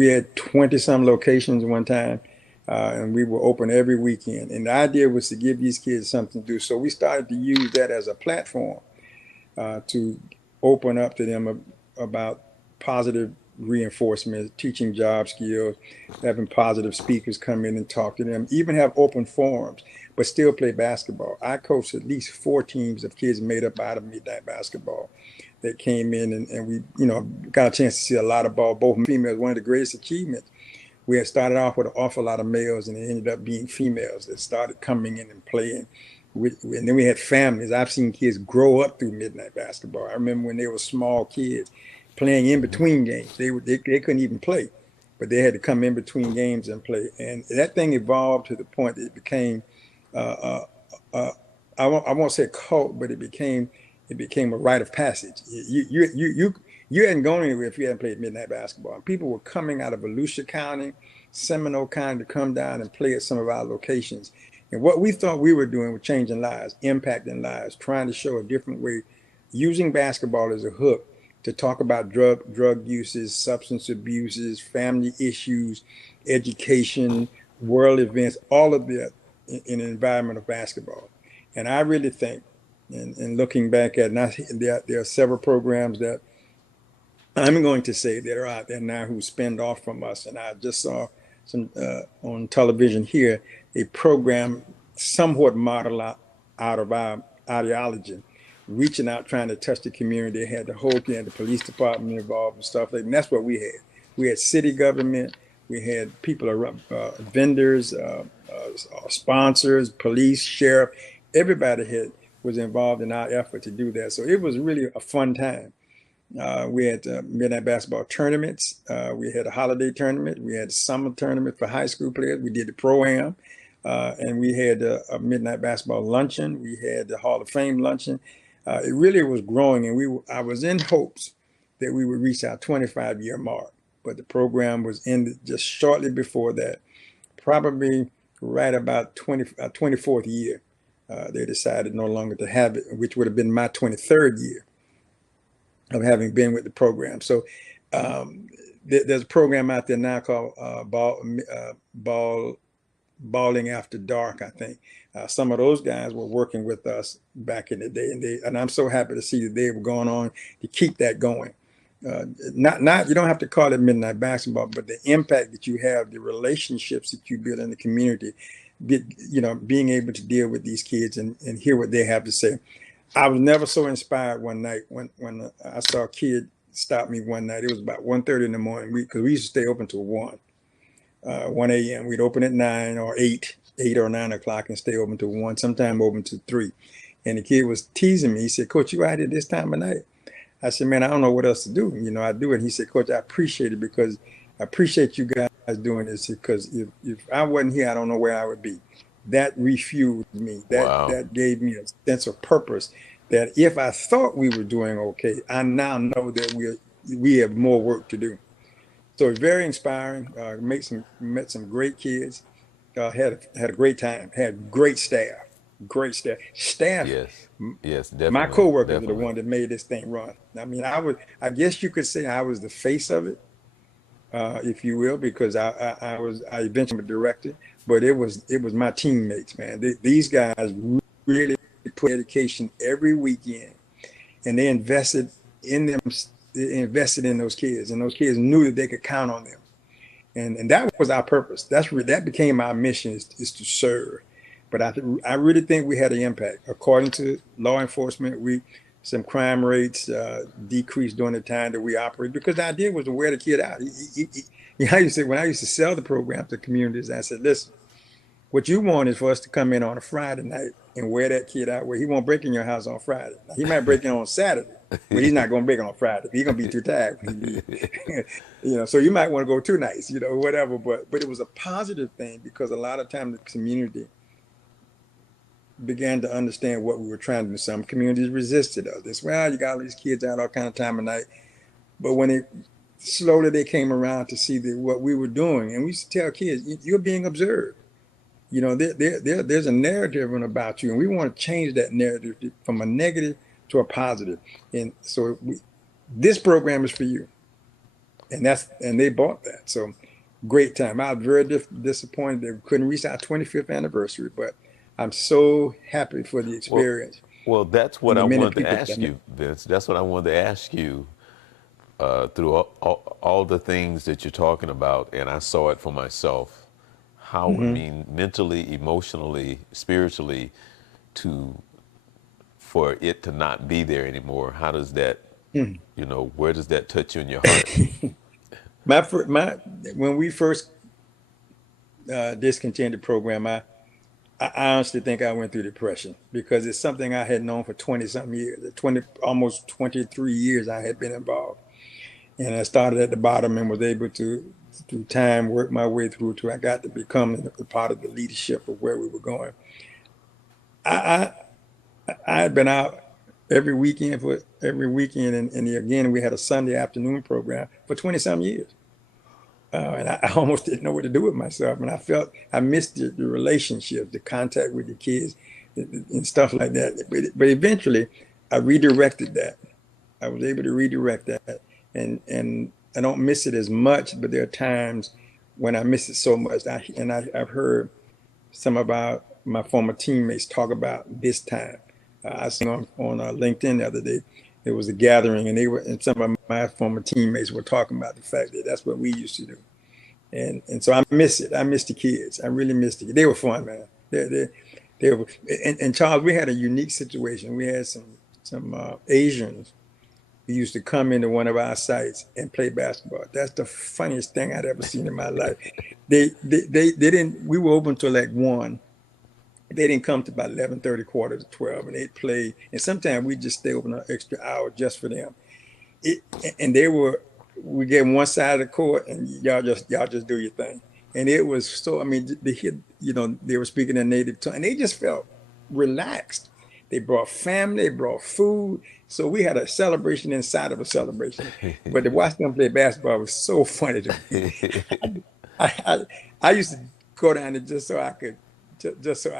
had 20 some locations one time, and we were open every weekend. And the idea was to give these kids something to do. So we started to use that as a platform to open up to them about positive reinforcement, teaching job skills, having positive speakers come in and talk to them, even have open forums, but still play basketball. I coached at least 4 teams of kids made up out of midnight basketball that came in, and we, got a chance to see a lot of ball, both females. One of the greatest achievements, we had started off with an awful lot of males, and it ended up being females that started coming in and playing. And then we had families. I've seen kids grow up through midnight basketball. I remember when they were small kids playing in between games. They couldn't even play, but they had to come in between games and play. And that thing evolved to the point that it became, I won't say a cult, but it became a rite of passage. You hadn't gone anywhere if you hadn't played midnight basketball. And people were coming out of Volusia County, Seminole County, to come down and play at some of our locations. And what we thought we were doing was changing lives, impacting lives, trying to show a different way, using basketball as a hook to talk about drug uses, substance abuses, family issues, education, world events, all of that in an environment of basketball. And I really think, and looking back at, there are several programs that I'm going to say that are out there now who spend off from us. And I just saw some on television here, a program somewhat modeled out of our ideology, reaching out, trying to touch the community. They had the whole thing, the police department involved and stuff like that. And that's what we had. We had city government, we had people, vendors, sponsors, police, sheriff. Everybody was involved in our effort to do that. So it was really a fun time. We had midnight basketball tournaments. We had a holiday tournament. We had a summer tournament for high school players. We did the Pro-Am. And we had a midnight basketball luncheon. We had the Hall of Fame luncheon. It really was growing, and I was in hopes that we would reach our 25-year mark. But the program was ended just shortly before that, probably right about 24th year. They decided no longer to have it, which would have been my 23rd year of having been with the program. So there's a program out there now called Balling After Dark, I think. Some of those guys were working with us back in the day, and I'm so happy to see that they were going on to keep that going. Not you don't have to call it midnight basketball, but the impact that you have, the relationships that you build in the community, being able to deal with these kids and hear what they have to say. I was never so inspired one night when I saw a kid stop me one night. It was about 1:30 in the morning because we used to stay open till 1 a.m. We'd open at 9 or 8 or 9 o'clock and stay open till 1, sometime open till 3. And the kid was teasing me. He said, "Coach, you out here this time of night?" I said, "Man, I don't know what else to do. I do it." He said, "Coach, I appreciate it because I appreciate you guys doing this because if I wasn't here, I don't know where I would be." That refueled me. Wow. That gave me a sense of purpose that if I thought we were doing okay, I now know that we have more work to do. So it's very inspiring. Met some great kids. Had a great time. Had great staff. Great staff. Staff. Yes, yes, My definitely, coworkers are the definitely. one that made this thing run. I mean, I guess you could say I was the face of it, if you will, because I eventually became a director, but it was my teammates, man. These guys really put education every weekend, and they in them, they invested in those kids, and those kids knew that they could count on them, and that was our purpose. That became our mission is to serve. But I really think we had an impact. According to law enforcement, we some crime rates decreased during the time that we operated because the idea was to wear the kid out. When I used to sell the program to communities, I said, listen, what you want is for us to come in on a Friday night and wear that kid out where he won't break in your house on Friday. Now, he might break in on Saturday, but he's not going to break on Friday. He's going to be too tired when he leaves. So you might want to go 2 nights, whatever. But it was a positive thing because a lot of time the community began to understand what we were trying to do. Some communities resisted us. This, well, you got all these kids out all kind of time of night. But when it slowly they came around to see what we were doing, and we used to tell kids, you're being observed. There's a narrative about you, and we want to change that narrative from a negative to a positive. And so this program is for you, and they bought that. So great time. I was very disappointed that we couldn't reach our 25th anniversary, but I'm so happy for the Well, experience well, that's and what the I many wanted to people that I ask met. you, Vince. That's what I wanted to ask you through all the things that you're talking about, and I saw it for myself. How, I Hmm. mean, mentally, emotionally, spiritually, to for it to not be there anymore. How does that, where does that touch you in your heart? My when we first discontinued the program, I honestly think I went through depression because it's something I had known for 20 something years, almost 23 years I had been involved. And I started at the bottom and was able to, through time, work my way through till I got to become a part of the leadership of where we were going. I, I had been out every weekend, and again, we had a Sunday afternoon program for 20 some years. And I almost didn't know what to do with myself. And I felt I missed the relationship, the contact with the kids and stuff like that. But eventually I redirected that. I was able to redirect that. And I don't miss it as much, but there are times when I miss it so much. I've heard some of my former teammates talk about this time. I seen on LinkedIn the other day, there was a gathering, and some of my former teammates were talking about the fact that that's what we used to do. And so I miss it. I miss the kids. I really missed it. They were fun, man. They were. And Charles, we had a unique situation. We had some Asians who used to come into one of our sites and play basketball. That's the funniest thing I'd ever seen in my life. They didn't. We were open till like 1. They didn't come to about 11:30, quarter to 12, and they'd play. And sometimes we just stay open an extra hour just for them. it, and they were we gave them one side of the court and y'all just do your thing. And it was so, I mean, they hit, they were speaking their native tongue and they just felt relaxed. They brought family, they brought food. So we had a celebration inside of a celebration. But to watch them play basketball was so funny to me. I, I, I used to go down there just so I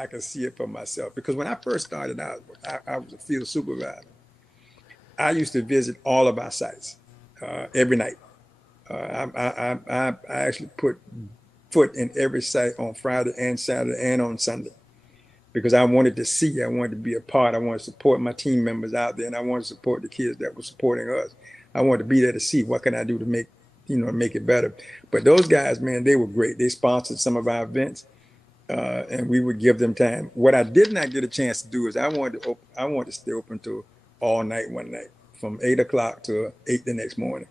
could see it for myself. Because when I first started out, I was a field supervisor. I used to visit all of our sites every night. I actually put foot in every site on Friday and Saturday and on Sunday because I wanted to see, I wanted to be a part, I wanted to support my team members out there, and I wanted to support the kids that were supporting us. I wanted to be there to see what can I do to make it better. But those guys, man, they were great. They sponsored some of our events, and we would give them time. What I did not get a chance to do is I wanted to stay open to all night one night from 8 o'clock to 8 the next morning.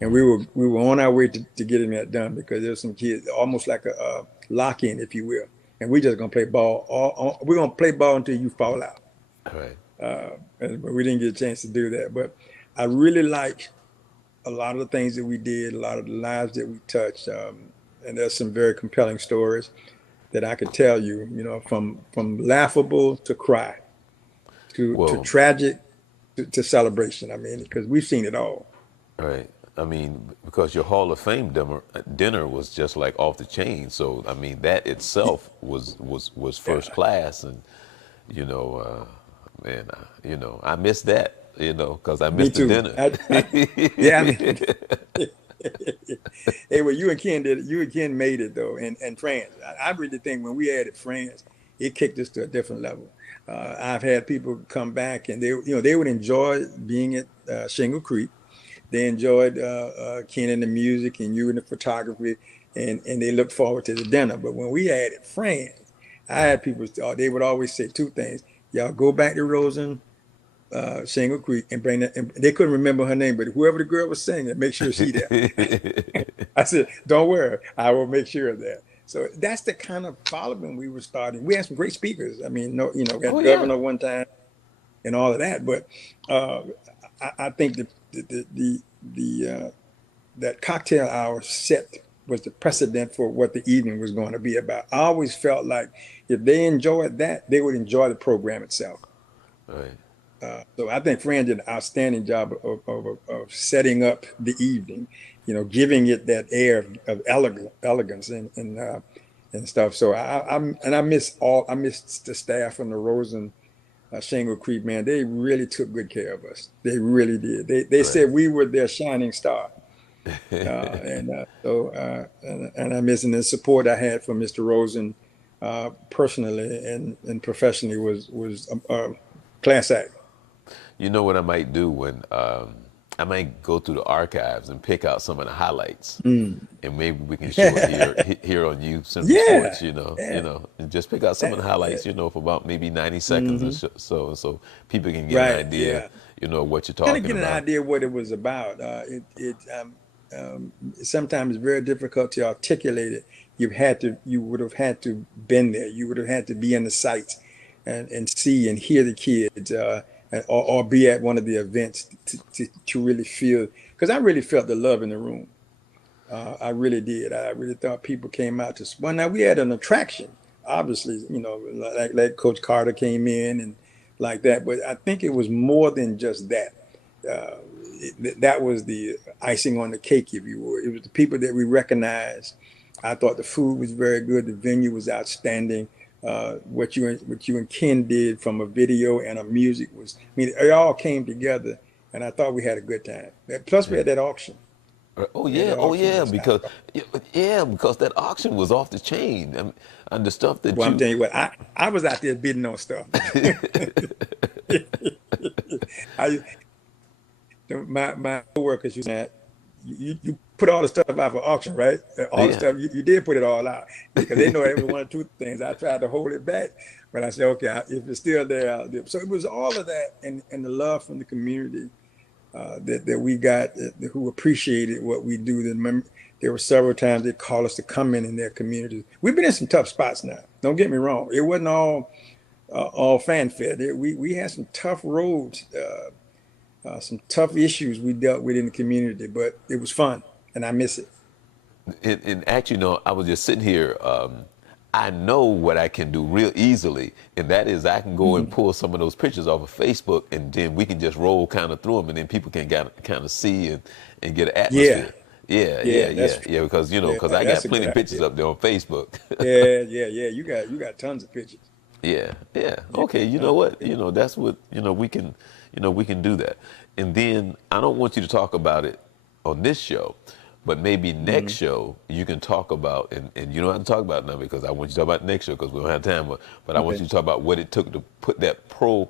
And we were on our way to getting that done because there's some kids almost like a lock-in, if you will. And we just gonna play ball. We're gonna play ball until you fall out. All right. But we didn't get a chance to do that. But I really like a lot of the things that we did, a lot of the lives that we touched, and there's some very compelling stories that I could tell you. From laughable to cry. to Well, tragic to celebration. I mean, because we've seen it all. right. I mean, because your Hall of Fame dinner was just like off the chain. So I mean, that itself was Yeah, first class, and man, I missed that. Because I me missed the too. dinner. Yeah, I mean, hey, well, you and Ken did it. You and Ken made it though, and France. I really think when we added France, it kicked us to a different level. I've had people come back and they would enjoy being at Shingle Creek. They enjoyed Ken and the music and you and the photography, and they look forward to the dinner. But when we added friends, I had people, they would always say two things. Y'all go back to Rosen, Shingle Creek, and bring that. And they couldn't remember her name, but whoever the girl was singing, make sure she there. I said, don't worry, I will make sure of that. So that's the kind of following we were starting. We had some great speakers. I mean, no, we Oh had yeah, governor one time and all of that. But uh, I think the that cocktail hour set was the precedent for what the evening was going to be about. I always felt like if they enjoyed that, they would enjoy the program itself. right, So I think Fran did an outstanding job of setting up the evening, giving it that air of elegance and stuff. So I miss the staff from the Rosen Shingle Creek, man. They really took good care of us. They really did. They right. said we were their shining star. And I miss, and the support I had from Mr. Rosen personally and professionally was class act. You know what I might do when I might go through the archives and pick out some of the highlights, Mm. and maybe we can show it here on Youth Central Yeah, Sports. yeah, And just pick out some of the yeah. highlights. For about maybe 90 seconds or Hmm. so people can get an Right, idea. yeah. What you're Kind of talking get an about. idea what it was about. Sometimes it's very difficult to articulate it. You would have had to been there. You would have had to be in the sites and see and hear the kids, or be at one of the events to really feel. Because I really felt the love in the room. I really did. I really thought people came out to. Well, now we had an attraction, obviously. Like Coach Carter came in and like that. But I think it was more than just that. That was the icing on the cake, if you will. It was the people that we recognized. I thought the food was very good. The venue was outstanding. What you and Ken did from a video and a music was. I mean, it all came together, and I thought we had a good time. Plus, we Yeah. had that auction. Oh We had yeah, that oh auction yeah, just out. because that auction was off the chain, and the stuff that Well, I'm you. telling you what, I was out there bidding on stuff. I my coworkers used that you put all the stuff out for auction, right? All the Yeah, stuff you did put it all out because they know it was one or two things. I tried to hold it back, but I said, okay, if it's still there, I'll do it. So it was all of that and the love from the community that we got who appreciated what we do. There were several times they called us to come in their communities. We've been in some tough spots now. Don't get me wrong. It wasn't all fanfare. We had some tough roads, some tough issues we dealt with in the community, but it was fun, and I miss it. and actually, I was just sitting here. I know what I can do real easily, and that is I can go and Mhm. pull some of those pictures off of Facebook, and then we can just roll kind of through them, and then people can kind of see and get an Yeah, atmosphere. Yeah, yeah, yeah, yeah, yeah. Because yeah, because I that's got a good plenty of pictures idea. up there on Facebook. Yeah. You got tons of pictures. Yeah, yeah. You Okay, got you know tons of what? pictures. That's what, we can do that. And then I don't want you to talk about it on this show, but maybe next Mhm. show you can talk about, and you don't have to talk about it now because I want you to talk about next show because we don't have time, but I want Okay. you to talk about what it took to put that pro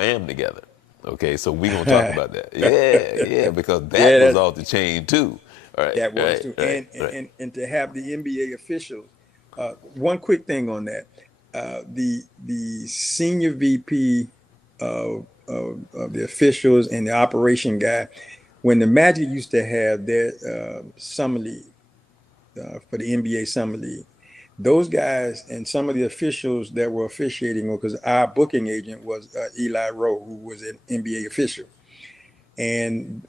am together. Okay, so we're gonna talk about that. Yeah, yeah, because that Yeah, was off the chain too. All right, that was right, too. right, right. And to have the NBA officials. One quick thing on that. The senior VP of the officials and the operation guy, when the Magic used to have their summer league for the NBA summer league, those guys and some of the officials that were officiating, because our booking agent was Eli Rowe, who was an NBA official, and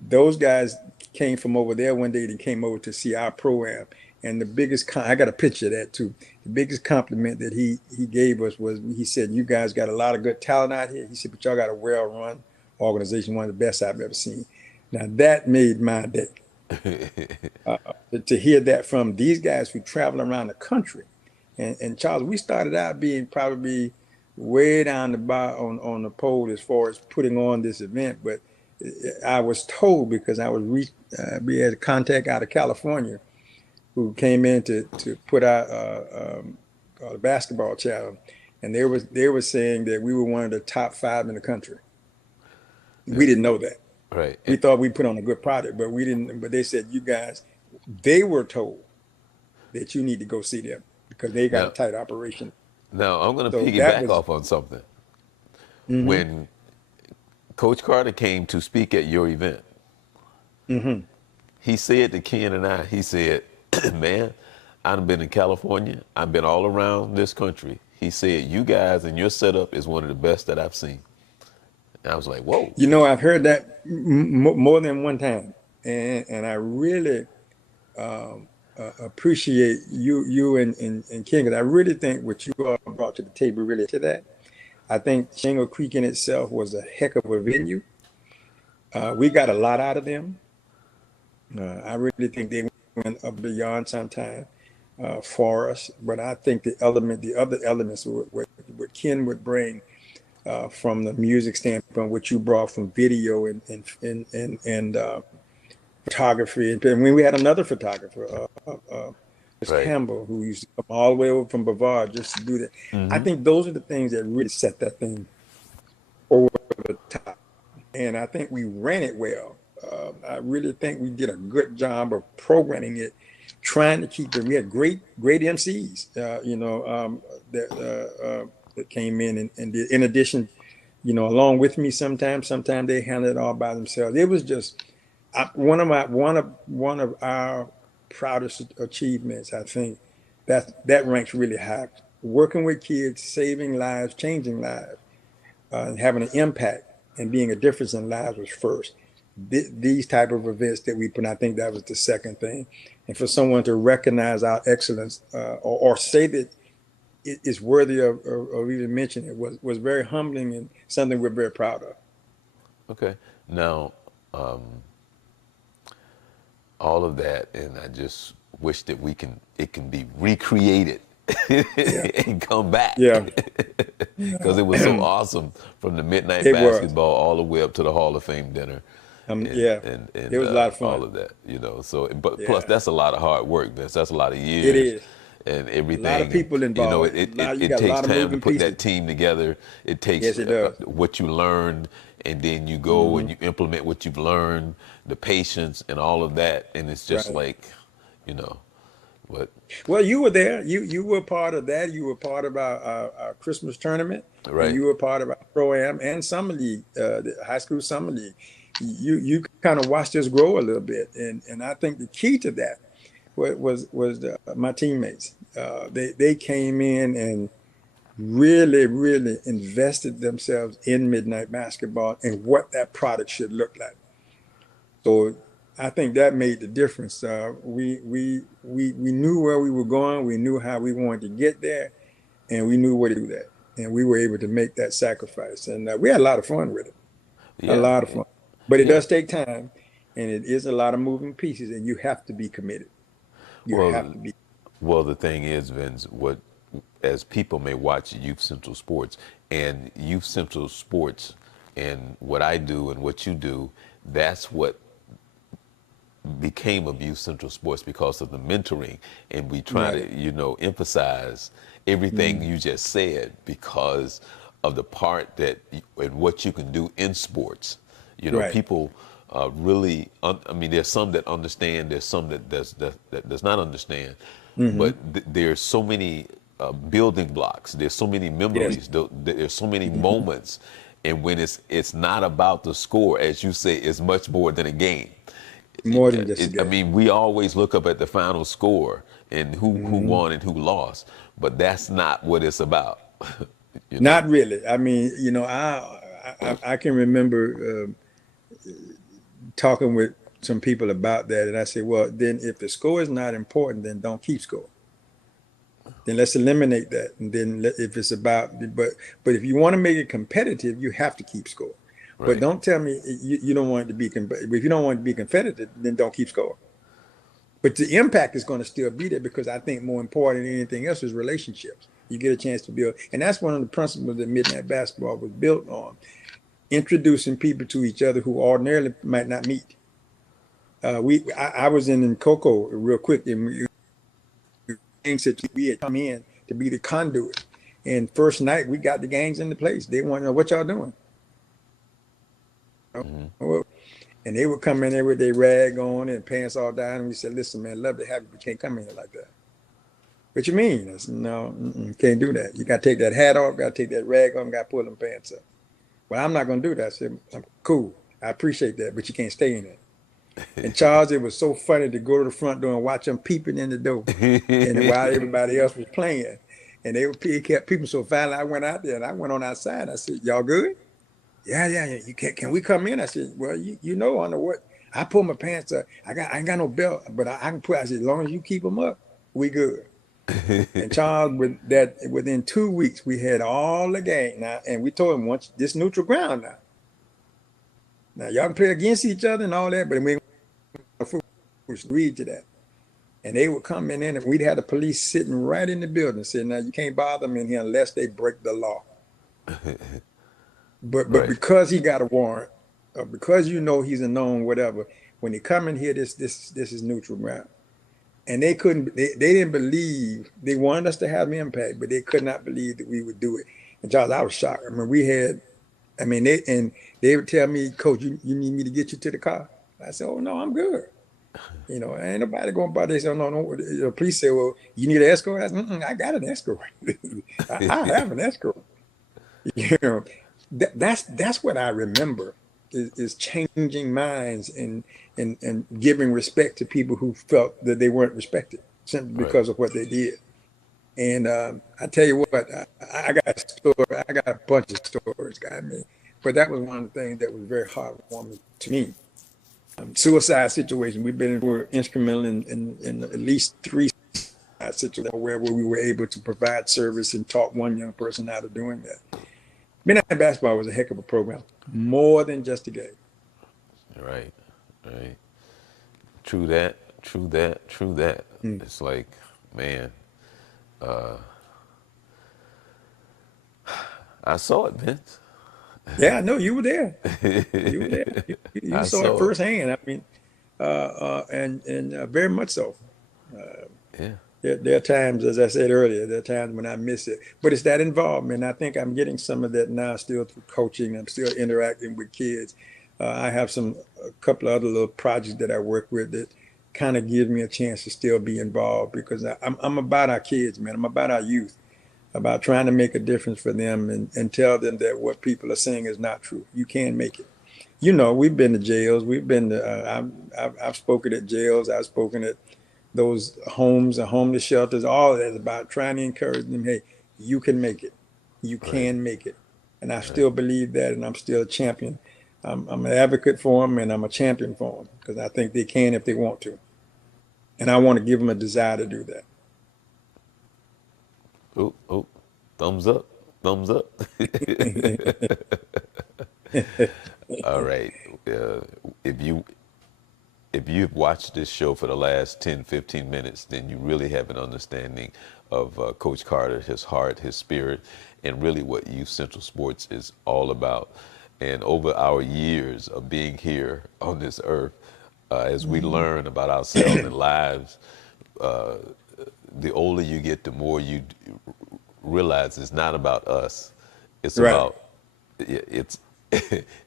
those guys came from over there one day. They came over to see our program, And the biggest, I got a picture of that too. The biggest compliment that he gave us was he said, "You guys got a lot of good talent out here." He said, "But y'all got a well-run organization, one of the best I've ever seen." Now that made my day. To hear that from these guys who travel around the country. And Charles, we started out being probably way down the bar on the pole as far as putting on this event, but I was told because we had a contact out of California who came in to put out the basketball channel, and they were saying that we were one of the top 5 in the country. We didn't know that. Right. We thought we put on a good product, but we didn't. But they said, you guys, they were told that you need to go see them because they got a Now, tight operation. now I'm going to So that piggyback was, off on something. hmm When Coach Carter came to speak at your event, hmm he said to Ken and I, he said, man, I've been in California. I've been all around this country. He said, you guys and your setup is one of the best that I've seen. And I was like, whoa. I've heard that more than one time, and I really appreciate you and King. 'Cause I really think what you all brought to the table really to that. I think Shingle Creek in itself was a heck of a venue. We got a lot out of them. I really think they went up beyond sometime for us. But I think the other elements, what Ken would bring from the music standpoint, what you brought from video and photography, and when we had another photographer, Chris Right. Campbell, who used to come all the way over from Bavard just to do that. I Hmm. think those are the things that really set that thing over the top. And I think we ran it well. I really think we did a good job of programming it, trying to keep it. We had great MCs, that came in and did. In addition, along with me sometimes. Sometimes they handled it all by themselves. It was just one of our proudest achievements. I think that ranks really high. Working with kids, saving lives, changing lives, and having an impact and being a difference in lives was first. These type of events that we put, I think that was the second thing. And for someone to recognize our excellence, or say that it is worthy of even mentioning it was very humbling and something we're very proud of. Okay. Now, all of that, and I just wish that it can be recreated Yeah, and come back yeah, because it was so awesome from the midnight it was. basketball all the way up to the Hall of Fame dinner and Yeah, it was a lot of all fun. of that, you know. So, but plus Yeah, that's a lot of hard work, Vince. That's a lot of it years is. and A lot of everything, and people you know, involved. You it got a takes lot of time to moving put pieces. that team together. It takes Yes, it does. what you learned, and then you go Hmm. and you implement what you've learned, the patience and all of that, and it's just Right. like, you know, what, Well, you were there. You were part of that. You were part of our Christmas tournament, and right? you were part of our pro am and summer league, the high school summer league. You kind of watched us grow a little bit, and I think the key to that was my teammates. They came in and really invested themselves in midnight basketball and what that product should look like. So I think that made the difference. We knew where we were going. We knew how we wanted to get there, and we knew where to do that. And we were able to make that sacrifice. And we had a lot of fun with it. A Yeah, lot of fun. But it yeah. does take time, and it is a lot of moving pieces, and you have to be committed. You have Well, to be. well, the thing is, Vince, what as people may watch Youth Central Sports and Youth Central Sports and what I do and what you do, that's what became of Youth Central Sports because of the mentoring, and we try Right. to, emphasize everything Mm, you just said because of the part that and what you can do in sports. You know, right. people really. I mean, there's some that understand. There's some that does not understand. Hmm. But there's so many building blocks. There's so many Yes. memories. There's so many Hmm. moments, and when it's not about the score, as you say, it's much more than a game. More than just a I game. mean, we always look up at the final score and who Hmm. won and who lost, but that's not what it's about. you know. Not really. I mean, I can remember talking with some people about that, and I said, well, then if the score is not important, then don't keep score. Then let's eliminate that. And then if it's about, but if you want to make it competitive, you have to keep score. But Right. don't tell me you don't want it to be. If you don't want it to be competitive, then don't keep score. But the impact is going to still be there because I think more important than anything else is relationships. You get a chance to build, and that's one of the principles that Midnight Basketball was built on: introducing people to each other who ordinarily might not meet. I was in Coco real quick, and gangs that we had come in to be the conduit. And first night we got the gangs in the place. They want to know what y'all doing. Mm-hmm. And they would come in there with their rag on and pants all down. And we said, listen, man, love to have you, but can't come in here like that. What you mean? I said, no, can't do that. You got to take that hat off, got to take that rag off, got to pull them pants up. Well, I'm not going to do that. I said, I'm cool. I appreciate that, but you can't stay in it. And Charles, it was so funny to go to the front door and watch them peeping in the door. And while everybody else was playing, and kept peeping. So finally I went out there and I went on outside. I said, y'all good? Yeah. You can we come in? I said, well, you know, I know what. I pull my pants up. I ain't got no belt, but I can put. I said, as long as you keep them up, we good. And Charles, within 2 weeks, we had all the gang now, and we told him once this neutral ground now. Now y'all can play against each other and all that, but we agreed to that. And they would come in and we'd have the police sitting right in the building saying, now you can't bother them in here unless they break the law. But Right. because he got a warrant, or because you know he's a known whatever, when they come in here, this is neutral ground. And they didn't believe, they wanted us to have impact, but they could not believe that we would do it. And Charles, I was shocked. They would tell me, Coach, you need me to get you to the car? I said, oh no, I'm good. You know, ain't nobody going by. They say, no. The police say, well, you need an escort? I said, I got an escort. I have an escort. You know, that's what I remember is changing minds and giving respect to people who felt that they weren't respected simply Right. because of what they did. And I tell you what, I got a story. I got a bunch of stories, but that was one of the things that was very heartwarming to me. Suicide situation. We're instrumental in at least three situations where we were able to provide service and talk one young person out of doing that. Midnight Basketball was a heck of a program, more than just a game. Right. Right. True that. True that. True that. Mm. It's like, man, I saw it, Vince. Yeah, no, you were there. You were there. You I saw it saw it. firsthand. I mean, and very much so. Yeah. There are times, as I said earlier, there are times when I miss it, but it's that involvement. I think I'm getting some of that now, still through coaching. I'm still interacting with kids. I have a couple of other little projects that I work with that kind of gives me a chance to still be involved because I'm about our kids, man. I'm about our youth, about trying to make a difference for them and tell them that what people are saying is not true. You can make it. You know, we've been to jails. We've been to, I've spoken at jails. I've spoken at those homes and homeless shelters. All of that is about trying to encourage them. Hey, you can make it. You Right. can make it. And I Right. still believe that, and I'm still a champion. I'm an advocate for them, and I'm a champion for them because I think they can if they want to. And I want to give them a desire to do Oh, oh. Thumbs up. Thumbs up. that. All right. Uh, if you if you've watched this show for the last 10, 15 minutes, then you really have an understanding of Coach Carter, his heart, his spirit, and really what Youth Central Sports is all about. And over our years of being here on this earth, as we learn about ourselves and lives, uh, the older you get, the more you realize it's not about us. It's Right. about it's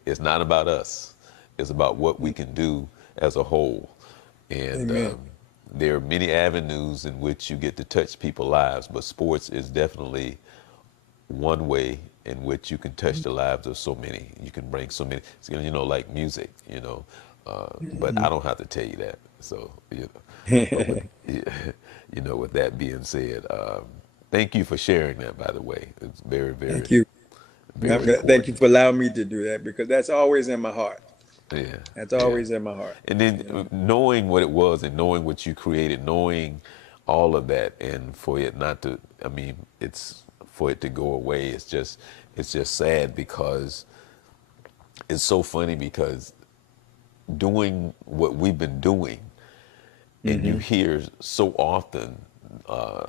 it's not about us. It's about what we can do as a whole. And Amen. there are many avenues in which you get to touch people's lives, but sports is definitely one way in which you can touch the lives of so many. You can bring so many, you know, like music, you know. But I don't have to tell you that. So, you know, but with, you know, with that being said, thank you for sharing that, by the way. It's very, very, Thank you. very Thank you important. for allowing me to do that because that's always in my heart. Yeah, That's yeah. always in my heart. And then You know. knowing what it was and knowing what you created, knowing all of that, and for it not to, I mean, it's for it to go away. It's just sad because it's so funny because doing what we've been doing, and you Hmm. hear so often uh,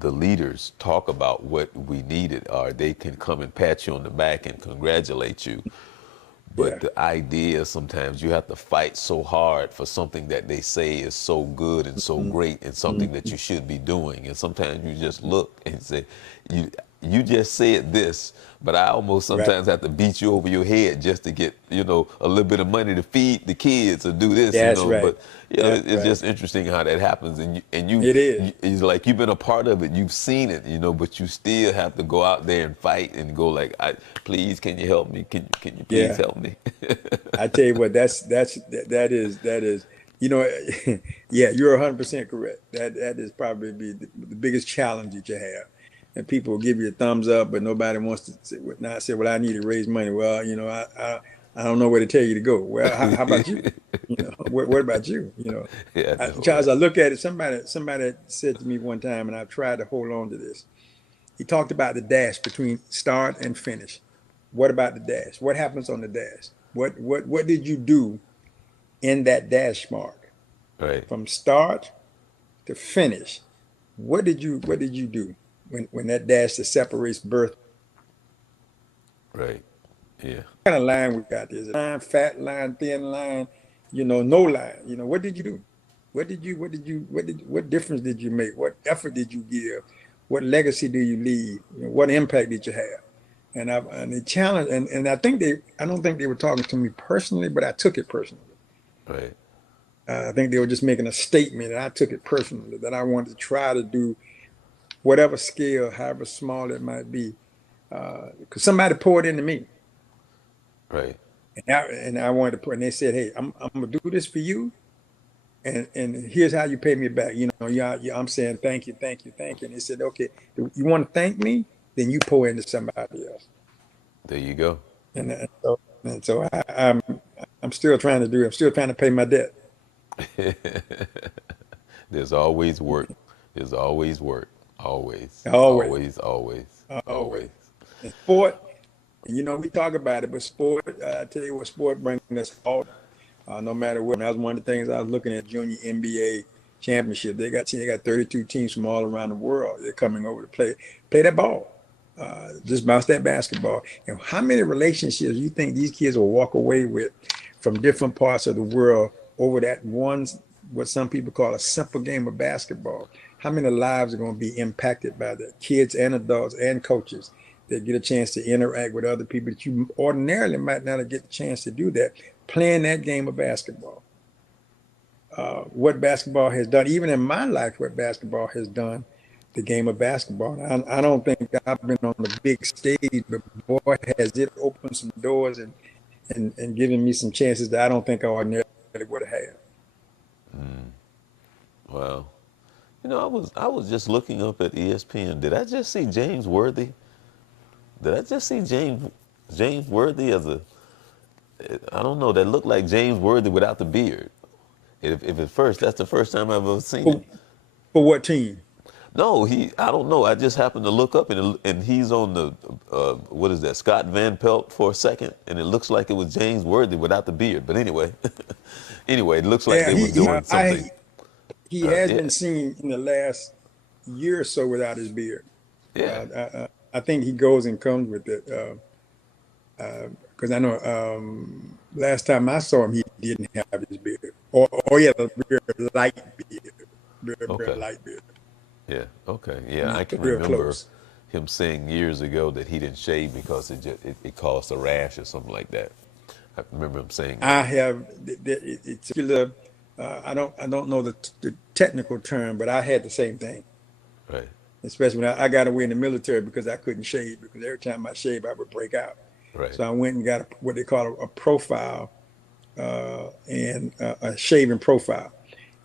the leaders talk about what we needed, or they can come and pat you on the back and congratulate you. But Yeah. the idea sometimes you have to fight so hard for something that they say is so good and so great and something that you should be doing. And sometimes you just look and say, you you just said this, but I almost Right. sometimes have to beat you over your head just to get, a little bit of money to feed the kids or do this, That's right. But That's it's right. just interesting how that happens. It is. It's like you've been a part of it, you've seen it, but you still have to go out there and fight and go like, please, can you help me? Can you please Yeah. help me? I tell you what, that is, you know, yeah, you're 100% correct. That is probably be the biggest challenge that you have. And people will give you a thumbs up, but nobody wants to not say, well, I need to raise money. Well, I don't know where to tell you to go. Well, how about you? What about you? Yeah, I know, Charles, right? I look at it. Somebody said to me one time, and I've tried to hold on to this. He talked about the dash between start and finish. What about the dash? What happens on the dash? What did you do in that dash mark Right, from start to finish? What did you do when that dash that separates birth? right. Yeah, What kind of line we got? Is it line, fat line, thin line? No line. What did you do? What difference did you make? What effort did you give? What legacy do you leave? What impact did you have? And the challenge, and I don't think they were talking to me personally, but I took it personally. right, I think they were just making a statement, and I took it personally that I wanted to try to do whatever scale, however small it might be, because somebody poured into me, right. and I wanted to put. And they said, "Hey, I'm gonna do this for you, and here's how you pay me back." Yeah, I'm saying thank you, thank you, thank you. And they said, "Okay, you want to thank me? Then you pour into somebody else." There you go. And so I'm still trying to do it. I'm still trying to pay my debt. There's always work. There's always work. Always, Always, always, always, always. always. And sport, we talk about it, but sport, I tell you what, sport brings us all, no matter what. And that was one of the things I was looking at junior NBA championship. They got 32 teams from all around the world. They're coming over to play that ball. Just bounce that basketball. And how many relationships you think these kids will walk away with from different parts of the world over that one, what some people call a simple game of basketball? How many lives are going to be impacted by that? Kids and adults and coaches that get a chance to interact with other people that you ordinarily might not get the chance to do that playing that game of basketball. What basketball has done, even in my life, what basketball has done, the game of basketball. I don't think I've been on the big stage, but boy, has it opened some doors and given me some chances that I don't think I ordinarily would have had. Wow. I was just looking up at ESPN. Did I just see James Worthy? Did I just see James Worthy as a? I don't know. That looked like James Worthy without the beard. If at first that's the first time I've ever seen him. For, for what team? No, I don't know. I just happened to look up and he's on the what is that? Scott Van Pelt for a second, and it looks like it was James Worthy without the beard. But anyway, anyway, it looks like Yeah, they was doing something. he has Yeah, been seen in the last year or so without his beard. yeah. I think he goes and comes with it. Because I know last time I saw him, he didn't have his beard, or he had a very light beard, very very Okay. light beard, Yeah. Okay. Yeah, not I can real remember close. him saying years ago that he didn't shave because it caused a rash or something like that. I remember him saying that. I have it's particular. I don't know the technical term, but I had the same thing. Right. Especially when I got away in the military because I couldn't shave because every time I shaved I would break out. Right. So I went and got what they call a profile and a shaving profile.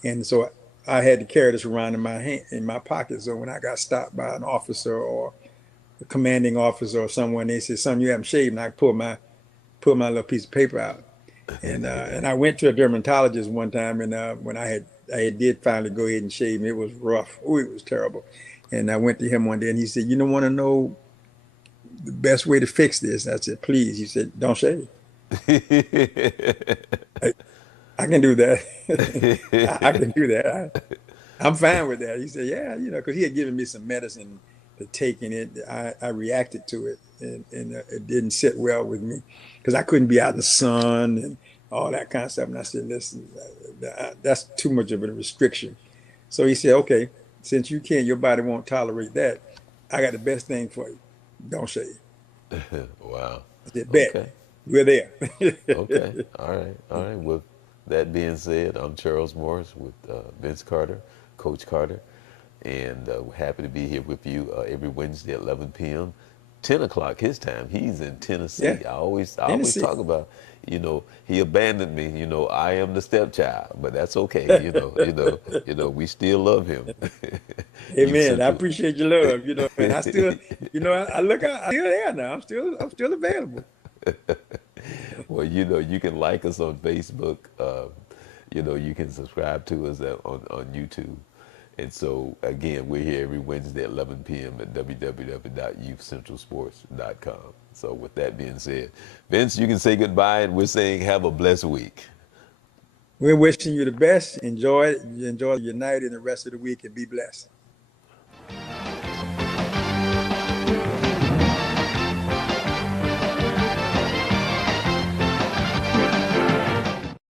And so I had to carry this around in my hand, in my pocket. So when I got stopped by an officer or a commanding officer or someone, they said, "Son, you haven't shaved." And I pull my little piece of paper out. And I went to a dermatologist one time, and when I did finally go ahead and shave him, it was rough. Oh, it was terrible. And I went to him one day, and he said, "You don't want to know the best way to fix this?" I said, "Please." He said, "Don't shave." I, I can do that. I can do that. I'm fine with that. He said, "Yeah, because he had given me some medicine to take, and I reacted to it, and it didn't sit well with me because I couldn't be out in the sun and all that kind of stuff." And I said, "Listen, that's too much of a restriction." So he said, "Okay, since you can't, your body won't tolerate that. I got the best thing for you. Don't shave." Wow. I said, "Bet, Okay. we're there." Okay. All right. All right. With that being said, I'm Charles Morris with Vince Carter, Coach Carter, and we're happy to be here with you every Wednesday at 11 p.m. 10 o'clock his time. He's in Yeah, Tennessee. I always Tennessee. talk about, he abandoned me. I am the stepchild, but that's okay. We still love him. Youth Amen. I Central. appreciate your love, and I still, I look out, I'm still there now. I'm still available. Well, you can like us on Facebook. You can subscribe to us on YouTube. And so, again, we're here every Wednesday at 11 p.m. at www.youthcentralsports.com. So, with that being said, Vince, you can say goodbye, and we're saying have a blessed week. We're wishing you the best. Enjoy it. Enjoy your night and the rest of the week, and be blessed.